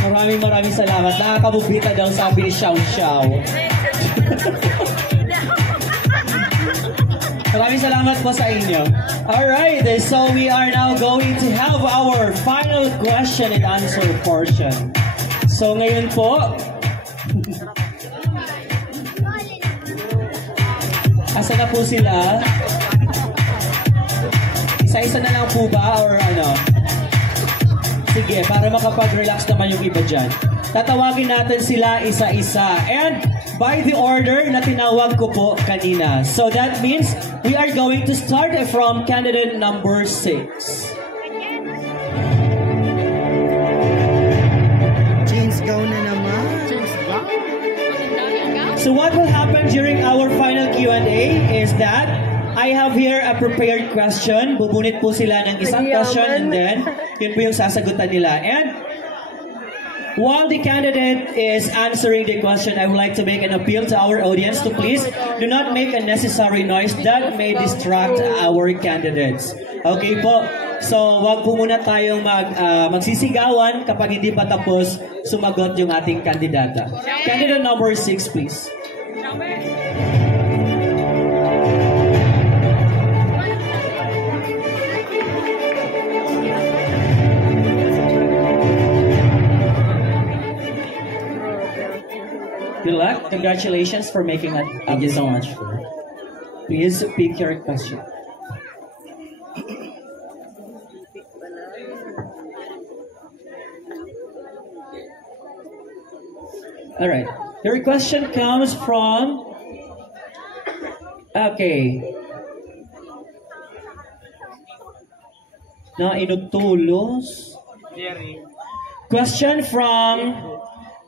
Maraming salamat. Nakakabubita daw sabi ni Xiao Xiao. Maraming salamat po sa inyo. Alright, so we are now going to have our final question and answer portion. So ngayon po, asa na po sila? Isa-isa na lang po ba or ano? Sige, para makapag-relax naman yung iba dyan. Tatawagin natin sila isa-isa. And by the order na tinawag ko po kanina. So that means we are going to start from candidate number 6. James, go na naman. So what will happen during our final Q&A is that I have here a prepared question. Bubunit po sila ng isang question and then yun po yung sasagutan nila. And while the candidate is answering the question, I would like to make an appeal to our audience to please do not make unnecessary noise that may distract our candidates. Okay po? So, wag po muna tayong magsisigawan kapag hindi pa tapos sumagot yung ating kandidata. Candidate number 6, please. Good luck. Congratulations for making that. Thank you so much. Please pick your question. All right. Your question comes from. Okay. Na inutulos. Question from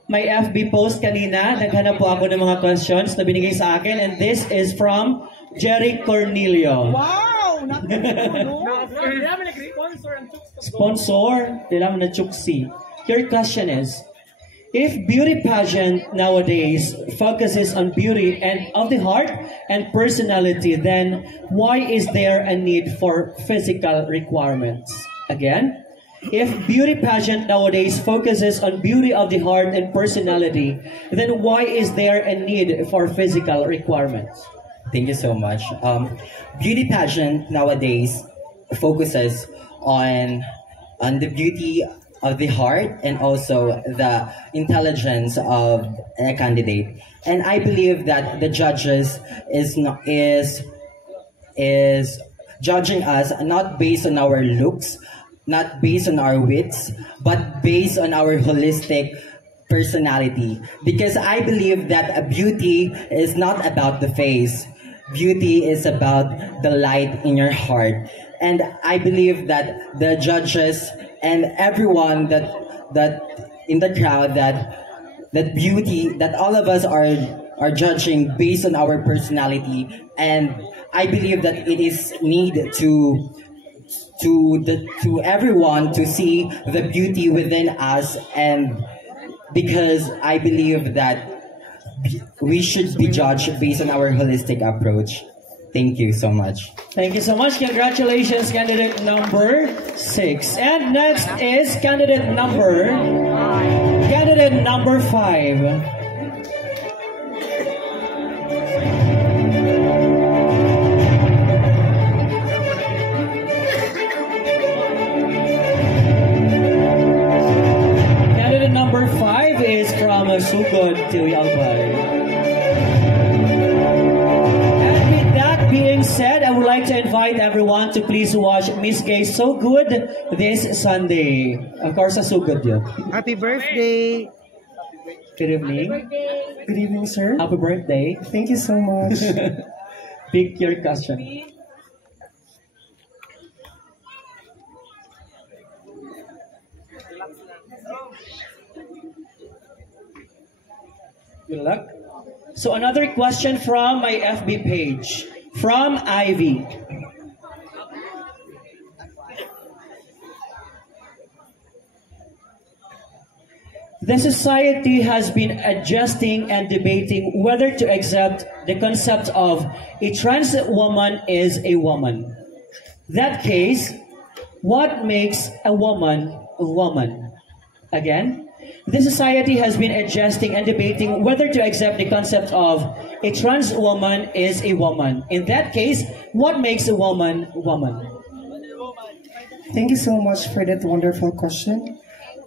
my FB post kanina. Naghanap po ako ng mga questions na binigay sa akin, and this is from Jerry Cornelio. Wow! Sponsor, kailangan na chuksi. Your question is, if beauty pageant nowadays focuses on beauty and of the heart and personality, then why is there a need for physical requirements? Again, if beauty pageant nowadays focuses on beauty of the heart and personality, then why is there a need for physical requirements? Thank you so much. Beauty pageant nowadays focuses on the beauty of the heart and also the intelligence of a candidate. And I believe that the judges is judging us not based on our looks, not based on our wits, but based on our holistic personality. Because I believe that beauty is not about the face. Beauty is about the light in your heart. And I believe that the judges and everyone that in the crowd that beauty, that all of us are judging based on our personality. And I believe that it is need to everyone to see the beauty within us, and because I believe that we should be judged based on our holistic approach. Thank you so much. Thank you so much. Congratulations, candidate number 6. And next is candidate number 5. Number 5 is from Sugod to Albay. And with that being said, I would like to invite everyone to please watch Miss Gay So Good this Sunday. Of course, Sugod yun. Happy birthday! Good evening. Good evening, sir. Happy birthday. Thank you so much. Pick your question. Good luck. So another question from my FB page, from Ivy. The society has been adjusting and debating whether to accept the concept of a trans woman is a woman. That case, what makes a woman a woman? Again, the society has been adjusting and debating whether to accept the concept of a trans woman is a woman. In that case, what makes a woman a woman? Thank you so much for that wonderful question.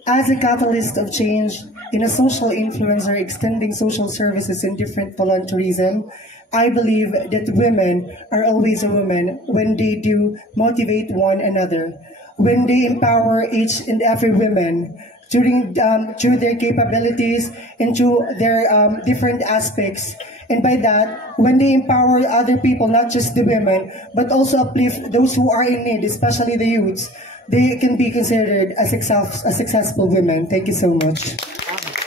As a catalyst of change in a social influencer extending social services and different volunteerism, I believe that women are always a woman when they do motivate one another, when they empower each and every woman through their capabilities and through their different aspects. And by that, when they empower other people, not just the women, but also uplift those who are in need, especially the youths, they can be considered as successful women. Thank you so much.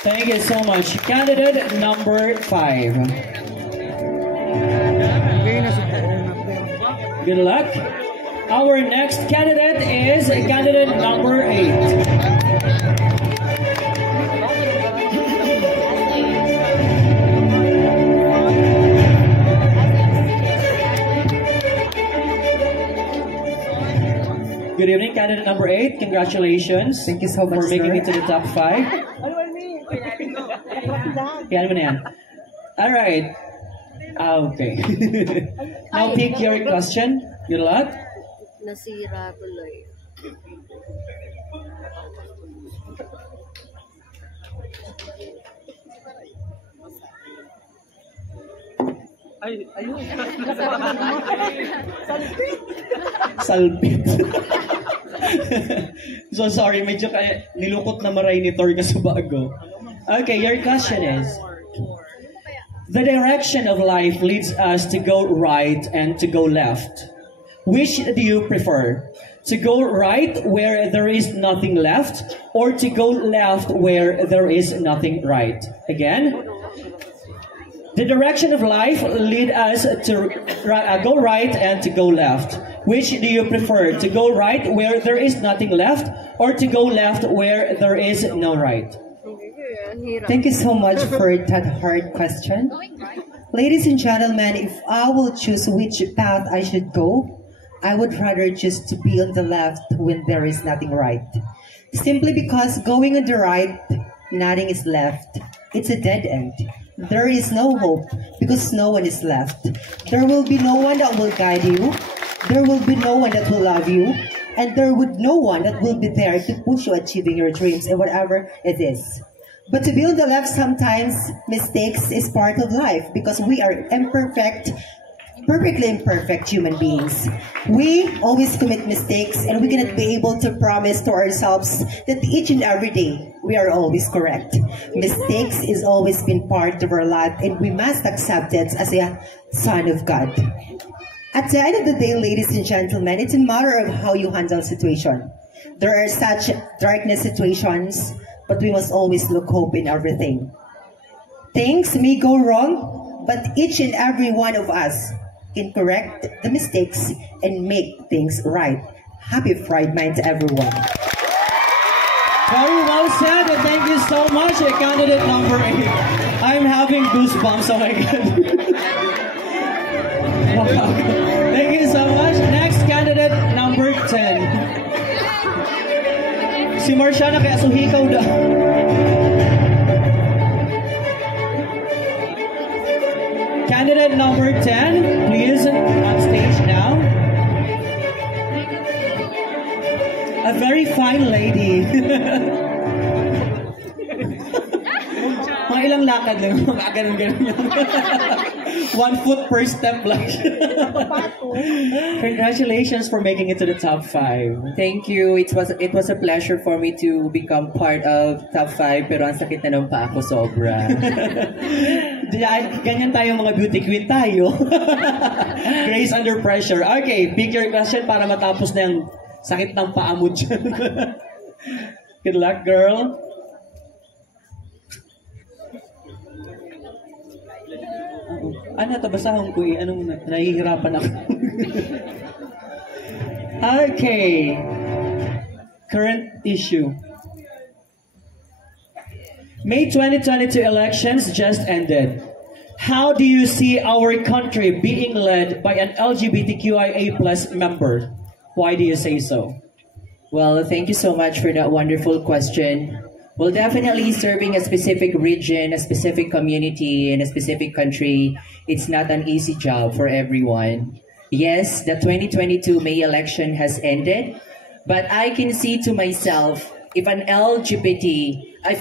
Thank you so much. Candidate number 5. Good luck. Our next candidate is candidate number 8. Good evening, candidate number 8. Congratulations. Thank you so much for making sir. it to the top 5. Yan mo na yan. Alright. Okay. Now pick your question. Good luck. Nasira tuloy. Ayun. Salpit. So sorry, medyo nilukot na maray ni Tor ka sa bago. Okay, your question is, the direction of life leads us to go right and to go left. Which do you prefer? To go right where there is nothing left, or to go left where there is nothing right? Again, the direction of life lead us to go right and to go left. Which do you prefer? To go right where there is nothing left, or to go left where there is no right? Thank you so much for that hard question. Ladies and gentlemen, if I will choose which path I should go, I would rather choose to be on the left when there is nothing right. Simply because going on the right, nothing is left. It's a dead end. There is no hope because no one is left. There will be no one that will guide you. There will be no one that will love you. And there would no one that will be there to push you achieving your dreams and whatever it is. But to be on the left, sometimes mistakes is part of life because we are perfectly imperfect human beings. We always commit mistakes and we cannot be able to promise to ourselves that each and every day we are always correct. Mistakes is always been part of our life and we must accept it as a son of God. At the end of the day, ladies and gentlemen, it's a matter of how you handle situation. There are such darkness situations, but we must always look hope in everything. Things may go wrong, but each and every one of us can correct the mistakes and make things right. Happy Pride Month to everyone. Very well said, and thank you so much, candidate number 8. I'm having goosebumps, oh my God. Wow. Thank you so much. Next candidate number 10. Si Marcia na kaya suhikaw daw. Candidate number 10, please, on stage now. A very fine lady. Mga ilang lakad lang, mga ganun-ganun lang. 1 foot per step lang. Congratulations for making it to the top 5. Thank you. It was a pleasure for me to become part of top 5, pero ang sakit na ng paa ko sobra. Ganyan tayo mga beauty queen tayo. Grace under pressure. Okay, pick your question para matapos na yung sakit ng paa mo dyan. Good luck, girl. Ano ito? Basahon ko eh. Anong nahihirapan ako? Okay. Current issue. May 2022 elections just ended. How do you see our country being led by an LGBTQIA+ member? Why do you say so? Well, thank you so much for that wonderful question. Well, definitely serving a specific region, a specific community, in a specific country, it's not an easy job for everyone. Yes, the 2022 May election has ended, but I can see to myself, if a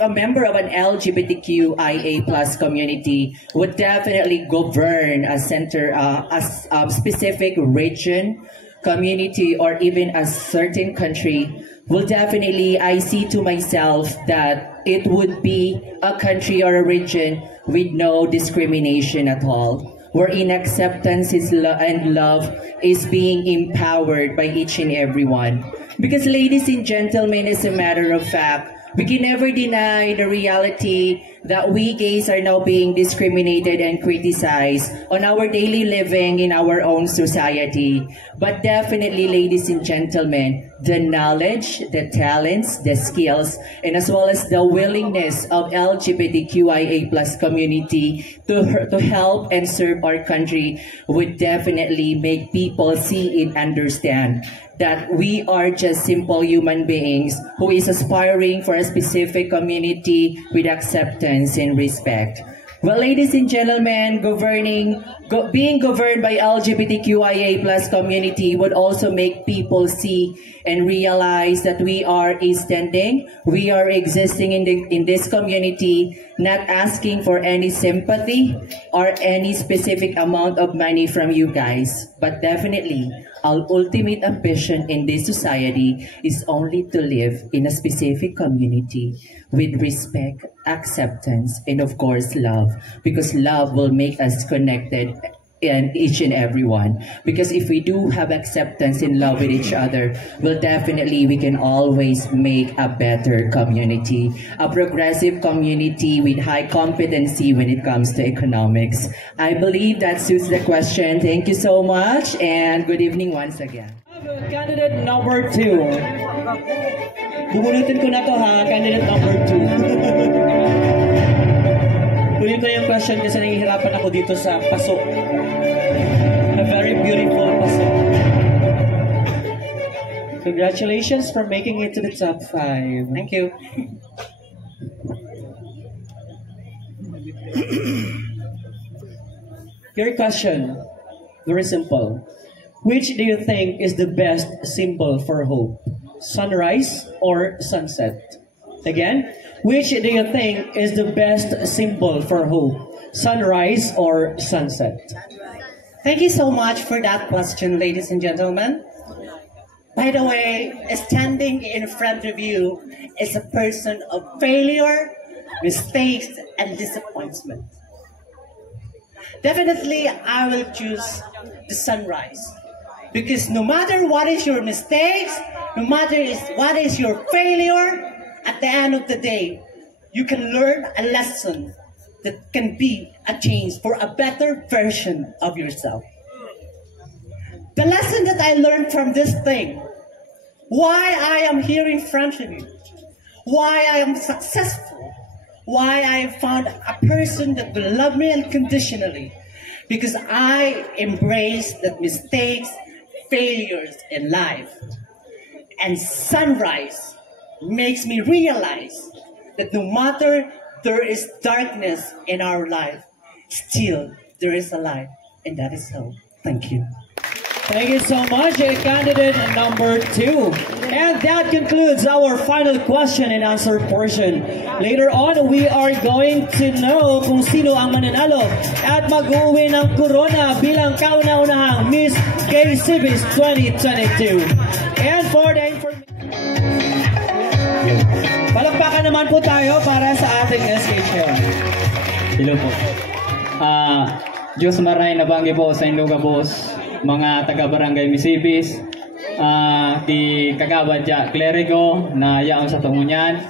member of an LGBTQIA+ community would definitely govern a specific region, community, or even a certain country, well, definitely I see to myself that it would be a country or a region with no discrimination at all, wherein acceptance and love is being empowered by each and every one. Because, ladies and gentlemen, as a matter of fact, we can never deny the reality that we gays are now being discriminated and criticized on our daily living in our own society. But definitely, ladies and gentlemen, the knowledge, the talents, the skills, and as well as the willingness of LGBTQIA+ community to help and serve our country would definitely make people see and understand that we are just simple human beings who is aspiring for a specific community with acceptance and respect. Well, ladies and gentlemen, being governed by LGBTQIA+ community would also make people see and realize that we are we are existing in this community, not asking for any sympathy or any specific amount of money from you guys, but definitely our ultimate ambition in this society is only to live in a specific community with respect, acceptance, and of course love, because love will make us connected and each and every one. Because if we do have acceptance and love with each other, well, definitely we can always make a better community, a progressive community with high competency when it comes to economics. I believe that suits the question. Thank you so much, and good evening once again. Candidate number 2. Bubulutin ko na to ha, candidate number 2. Kunin ko yung question kasi nahihirapan ako dito sa pasok. A very beautiful pasok. Congratulations for making it to the top 5. Thank you. Your question, very simple. Which do you think is the best symbol for hope? Sunrise or sunset? Again, which do you think is the best symbol for hope? Sunrise or sunset? Thank you so much for that question, ladies and gentlemen. By the way, standing in front of you is a person of failure, mistakes, and disappointment. Definitely, I will choose the sunrise. Because no matter what is your mistakes, no matter what is your failure, at the end of the day, you can learn a lesson that can be a change for a better version of yourself. The lesson that I learned from this thing, why I am here in front of you, why I am successful, why I found a person that will love me unconditionally, because I embrace the mistakes, failures in life. And sunrise makes me realize that no matter there is darkness in our life, still there is a light, and that is hope. Thank you. Thank you so much, candidate number 2. And that concludes our final question and answer portion. Later on, we are going to know kung sino ang mananalo at mag-uwi ng corona bilang kauna-unahang Miss Gay Civis 2022. And for the information, palakpakan naman po tayo para sa ating SK Chair. Hello po. Diyos maray na banggi po sa Indoga Boss, mga taga-barangay Misibis, di kagawad ya Clerigo na yaon sa tungunyan,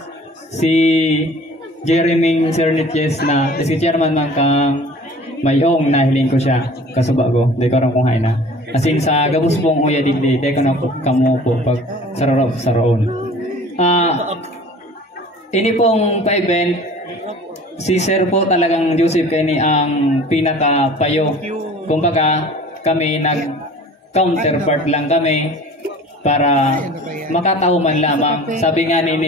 si Jeremy Cernitjes na si chairman man kang mayong nahiling ko siya kasuba ko, di ko rin kung hay na. Asin sa gabos pong uya digdi, di ko na kamo po pag sararoon. Ini pong pa-event, si Sir po talagang Joseph Kenny ang pinaka-payo. Kumbaga, kami nag-counterpart lang kami para makatao man lamang. Sabi nga ni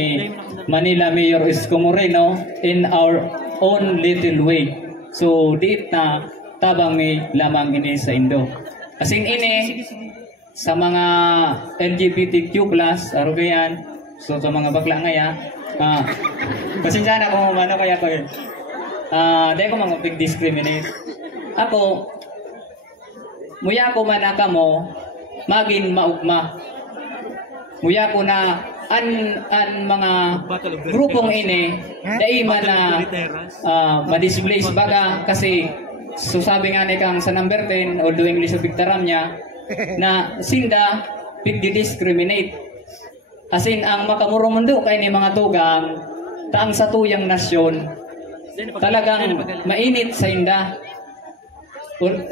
Manila Mayor Isko Moreno, in our own little way. So, diit na tabang ni lamang ini sa Indo. Asin ini, sa mga LGBTQ+, arugayan, so sa mga bakla ngaya, pasensya na kung ano kaya ko yun. Dahil ko mga pag-discriminate. Ako, muya ko man aka mo, maging maugma. Muya ko na an mga grupong ini, dahil man na ma-display baga, kasi so sabi nga ni kang sa number 10, although English of Victoram niya, na sinda pigdi-discriminate. As in, ang makamurumundo kay ni mga tugang, taang sa tuyang nasyon, talagang mainit sa inda.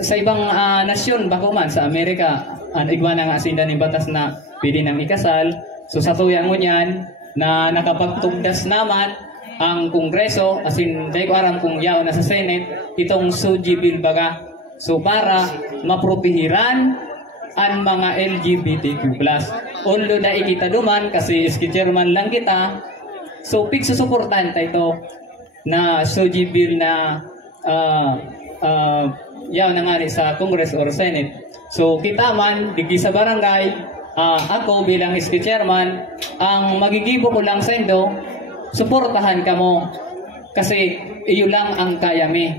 Sa ibang nasyon, bako man, sa Amerika, igwa na nga sinda ni batas na pwede nang ikasal. So sa tuyang mo niyan, na nakapagtugdas naman ang Kongreso, as in, dahil ko aram kung yaw na sa Senate, itong SOGI bill baga. So para maprotehiran ang mga LGBTQ+. Although na ikita duman, kasi iski-chairman lang kita, so pigsusuportan tayo na SOGI bill na yaw nangari sa Congress or Senate. So kita man, digi sa barangay, ako bilang iski-chairman, ang magigibo ko lang sa Indo, suportahan ka mo. Kasi iyo lang ang kaya mi.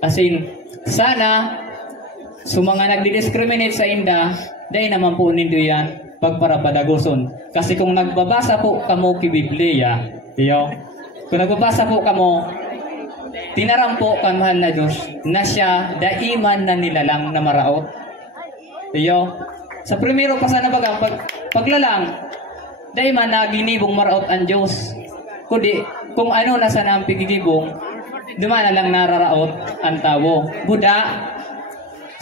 As in, sana so mga nagdi-discriminate sa inda, dahil naman po nindo yan pagparapadaguson. Kasi kung nagbabasa po kamo kibiblia, kung nagbabasa po kamo, tinaram po kan mahal na Diyos na siya daiman na nilalang na maraot. Sa primero pa sana bagang paglalang, dahil man na ginibong maraot ang Diyos. Kundi, kung ano na sana ang pigigibong, dumana lang nararaot ang tawo. Buda,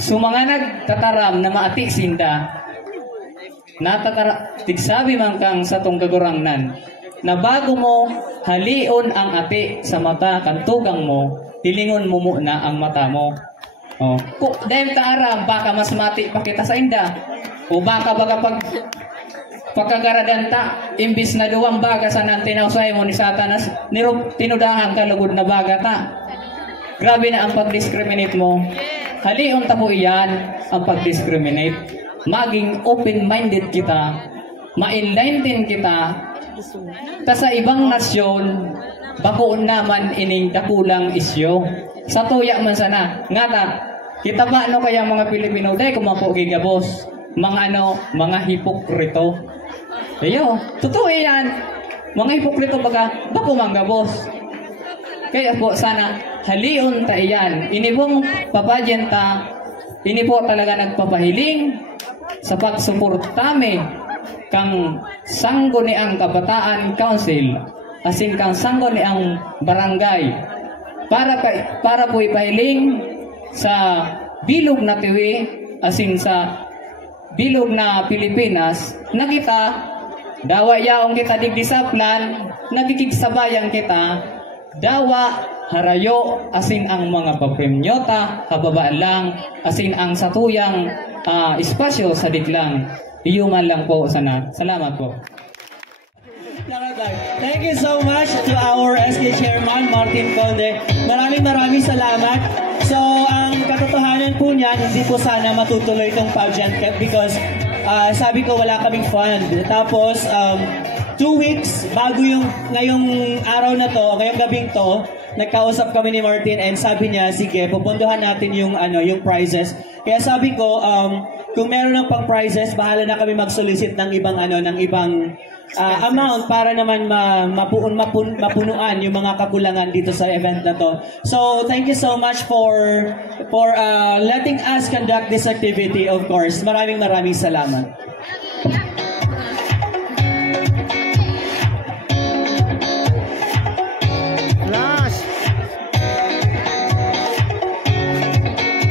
so mga nagtataram na maati sinda, tigsabi man kang sa tong kagurangnan, na bago mo halion ang ati sa mata kantugang mo, tilingon mo muna ang mata mo. Dahil taaram, baka mas mati pa kita sa inda. O baka pagkagaradanta, imbis na duwang baga sa nantinawsay mo ni Satanas, tinudahan ka lugod na baga ta. Grabe na ang pag-discriminate mo. Halion tapo iyan ang pag-discriminate. Maging open-minded kita, ma-enlighten kita, ta sa ibang nasyon, bakoon naman ining dakulang isyo. Sa tuya man sana, nga ta, kita ba ano kaya mga Pilipino, dahil kumapo gigabos, mga hipokrito. Totoo yan. Mga hipokrito baga, bako manggabos. Kaya po sana, halion ta iyan. Ini pong papadyenta, ini po talaga nagpapahiling sa pagsuportame kang sanggo ni ang Kabataan Council, asin kang sanggo ni ang barangay, para po ipahiling sa bilog na tiwi, asin sa bilog na Pilipinas, na kita, dawa yaong kita digdisaplan, nagkikigsabayan kita, dawa, harayo, asin ang mga papremyota, hababaan lang, asin ang satuyang espasyo sa diklang. Iyuman lang po sana. Salamat po. Thank you so much to our SK Chairman, Martin Conde. Maraming salamat. So, ang katotohanan po niyan, hindi po sana matutuloy itong pageant because sabi ko wala kaming fund. Tapos, 2 weeks bago ngayong araw na to, ngayong gabing to, nagkausap kami ni Martin and sabi niya, sige, pupunduhan natin yung prizes. Kaya sabi ko, kung meron ng pang prizes, bahala na kami mag-solicit ng ibang amount para naman mapunuan yung mga kakulangan dito sa event na to. So, thank you so much for letting us conduct this activity, of course. Maraming salamat.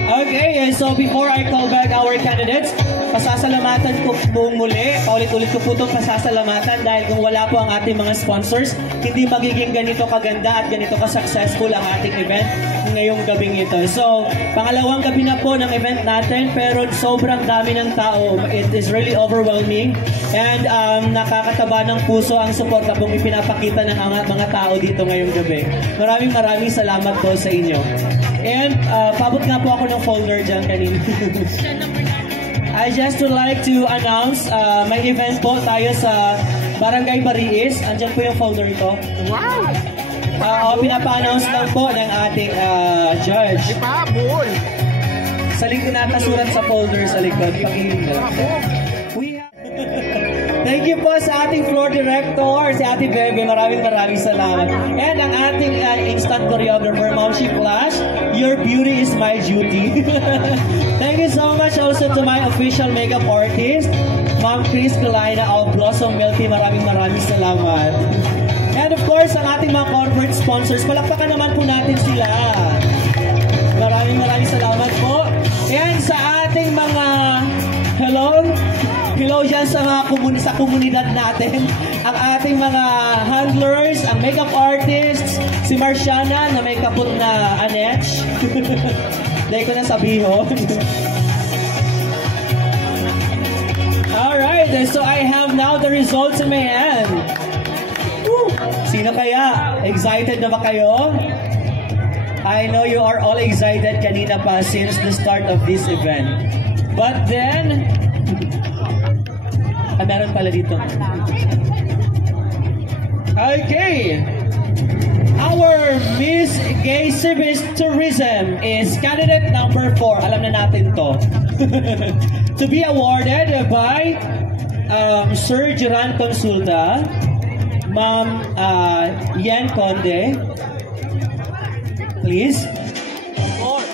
Okay, so before I call back our candidates, pasasalamatan ko po muli, paulit-ulit ko po itong pasasalamatan dahil kung wala po ang ating mga sponsors, hindi magiging ganito kaganda at ganito ka-successful ang ating event ngayong gabing ito. So, pangalawang gabi na po ng event natin, pero sobrang dami ng tao. It is really overwhelming and nakakataba ng puso ang suporta pong ipinapakita ng mga tao dito ngayong gabi. Maraming salamat po sa inyo. And pabot nga po ako ng folder dyan kanina. I just would like to announce may event po tayo sa Barangay Bariis. Andyan po yung folder ito. Wow! Pinapa-announce lang po ng ating judge. Sa likod natin surat sa folder sa likod. Thank you po sa ating floor director, si Ate Bebe. Maraming salamat. And ang ating instant choreographer, Ma'am She Flash. Your beauty is my duty. Thank you so much also to my official makeup artist, Ma'am Chris Kalina of Blossom Milky. Maraming salamat. And of course, ang ating mga corporate sponsors, palakpakan naman po natin sila. Maraming salamat po. And sa ating mga hello dyan sa mga sa komunidad natin. Ang ating mga handlers, ang makeup artists, si Marciana na may kaput na Anech. Dahil ko na sabihin. Alright, so I have now the results in my hand. Woo! Sino kaya? Excited na ba kayo? I know you are all excited kanina pa since the start of this event. But then, meron pala dito. Okay. Our Miss Gay Service Tourism is candidate number 4. Alam na natin to. To be awarded by Sir Jiran Consulta, Ma'am Yen Conde. Please.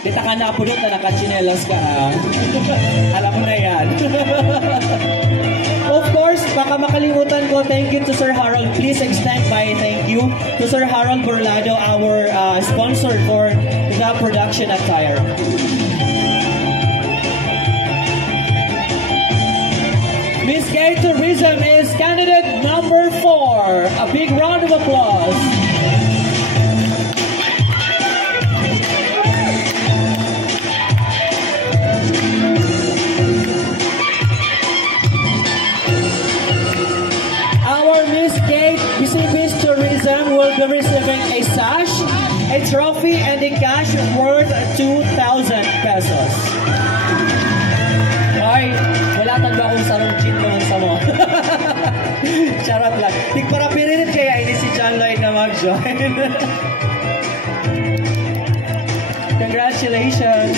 Dita ka na po doon na nakachinelas ka. Alam mo na yan. Of course, baka makalimutan ko, thank you to Sir Harold. Please extend my thank you to Sir Harold Burlado, our sponsor for the production attire. Miss Gay Tourism is candidate number 4. A big round of applause. Miss Tourism will be receiving a sash, a trophy, and a cash worth 2,000 pesos. Ay, wala tanda kung sarong chin naman sa mo. Charot lang. Tigparapirinit kaya ini si John Lloyd na mag-join. Congratulations.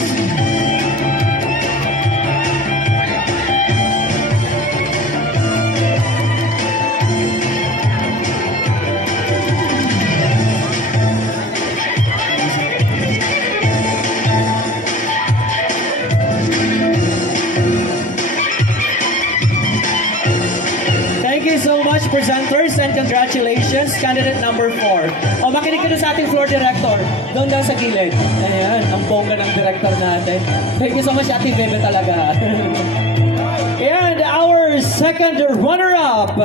So much, presenters, and congratulations, candidate number 4. O, makinig ka doon sa ating floor director. Doon daw sa gilid. Ayan, ang bongga ng director natin. Thank you so much, Ate Bebe talaga. And our second runner-up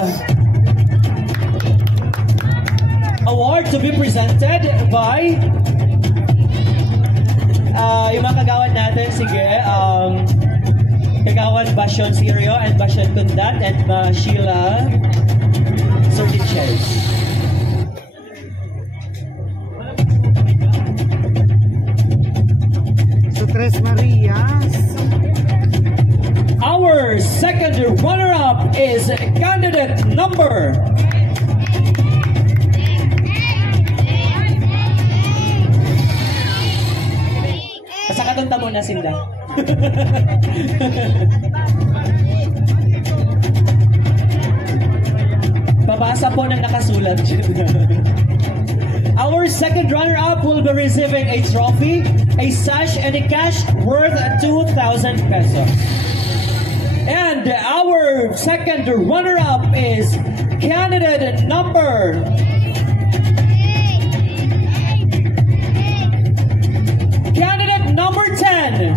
award to be presented by yung mga kagawad natin, sige, Kagawad Basyon Sirio and Basyon Kundat and Sheila Sordiches. So, Tres Marias. Our second runner-up is candidate number Pasakatunta mo na Sinda. Babasa po ng nakasulat. Our second runner-up will be receiving a trophy, a sash, and a cash worth 2,000 pesos. And our second runner-up is candidate number Candidate number 10.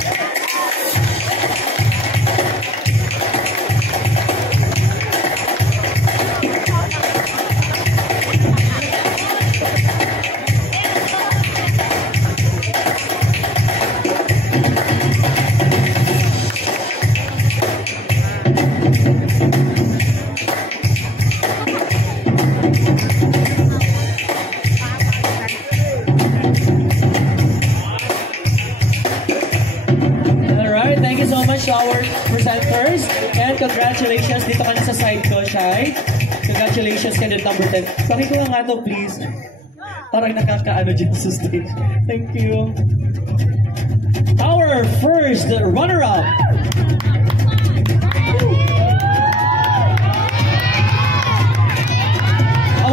Alright, thank you so much to our presenters. And congratulations, dito ka na sa side ko, Shai. Congratulations, candidate number 10. Pakikuha nga to, please. Parang nakakaano dyan sa stage. Thank you. Our first runner-up.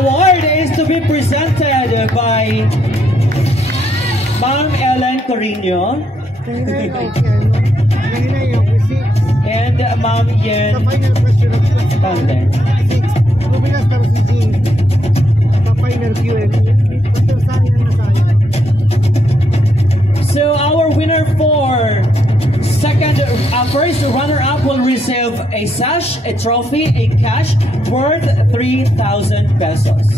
Award is to be presented by Ma'am Ellen Corino and Ma'am Yen Conde. So our winner for first runner-up will receive a sash, a trophy, a cash worth 3,000 pesos.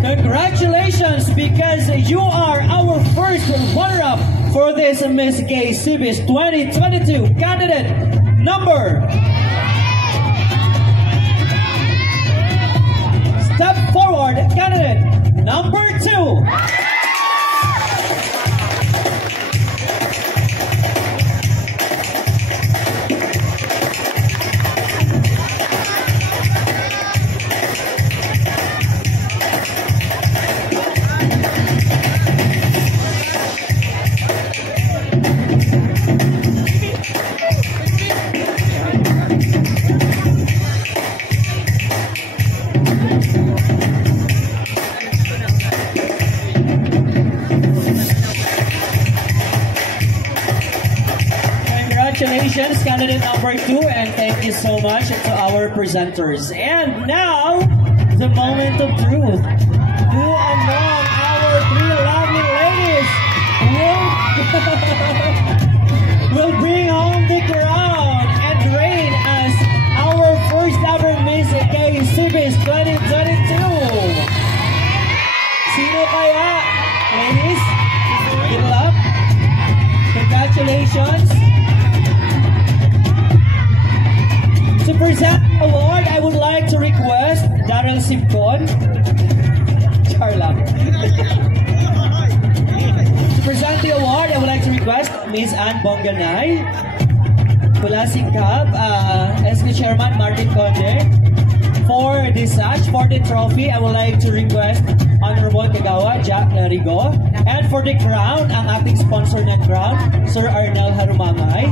Congratulations, because you are our first runner-up for this Miss Gay Cibis 2022 candidate number. Step forward, candidate number 2. Congratulations, candidate number 2, and thank you so much to our presenters. And now, the moment of truth. Who among our 3 lovely ladies will bring home the crown and reign as our first ever Miss Gay Cibis 2022? Sino kaya? Ladies, good luck. Congratulations. To present the award, I would like to request Daryl Simpcon. Charla. To present the award, I would like to request Ms. Ann Bonganay. Mula Singkab, SK Chairman Martin Conde. For the sash, for the trophy, I would like to request Honorable Kagawa, Jack Larigo. And for the crown, ang ating sponsor ng crown, Sir Arnel Harumamay.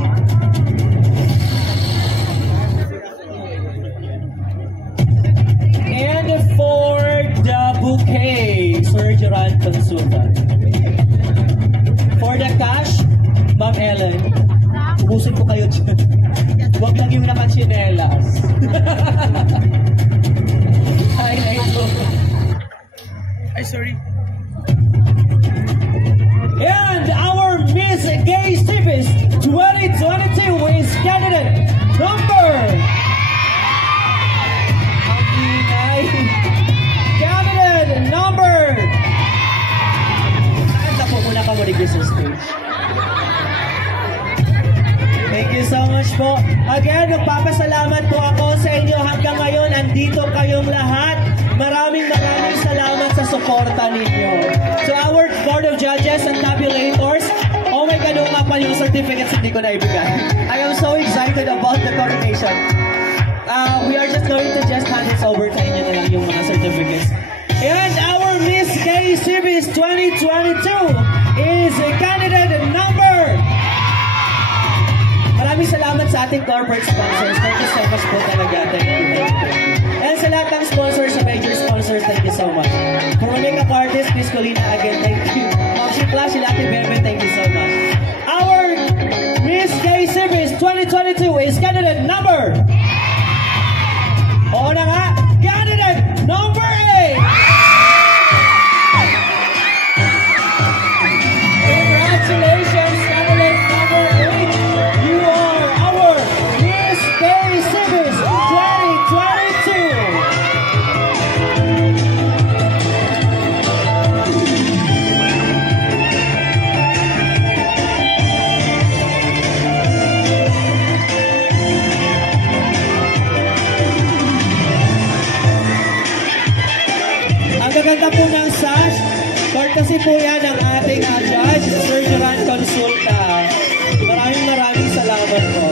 And for the bouquet, Sir Geran Consulta. For the cash, Ma'am Ellen, ubusin ko kayo dyan. Huwag lang yung nakachinelas. Ay, sorry. And our Miss Gay Cibis 2022 is candidate number... Candidate number... Nakanta po muna ka mo rin sa stage. Thank you so much po. Again, magpapasalamat po ako sa inyo hanggang ngayon. Andito kayong lahat. Maraming salamat sa suporta ninyo. So our Board of Judges and Tabulators, oh my God, nga pa yung certificates hindi ko na ibigay. I am so excited about the coronation. We are just going to hand this over sa inyo na lang yung mga certificates. And our Miss Gay Cibis 2022 is candidate number... Maraming salamat sa ating corporate sponsors. Thank you so much po talaga. Thank you. And sa lahat ng sponsors, sa major sponsors, thank you so much. For my makeup artist, Miss Colina, again, thank you. Ma'am Shikla, si Lati Bebe, thank you so much. Our Miss Gay Cibis 2022 is candidate number... Oo na nga, candidate number 8! Congratulations, candidate number 8! You are our Miss Gay Cibis 2022! kasi po yan ang ating judge, Sir Duran Consulta. Maraming salamat po.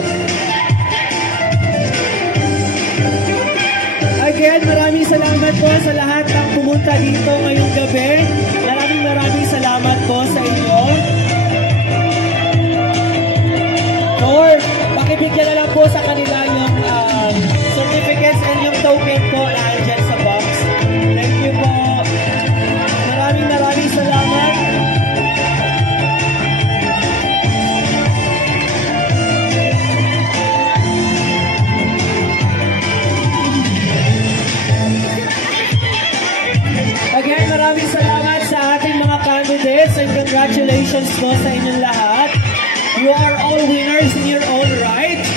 Again, maraming salamat po sa lahat ng pumunta dito ngayong gabi. Maraming salamat po sa inyo. Lord, pakibigyan na lang po sa kanila yung certificates and yung token po na andyan sa box. Thank you po. Maraming salamat. Again, maraming salamat sa ating mga candidates and congratulations po sa inyong lahat. You are all winners in your own right.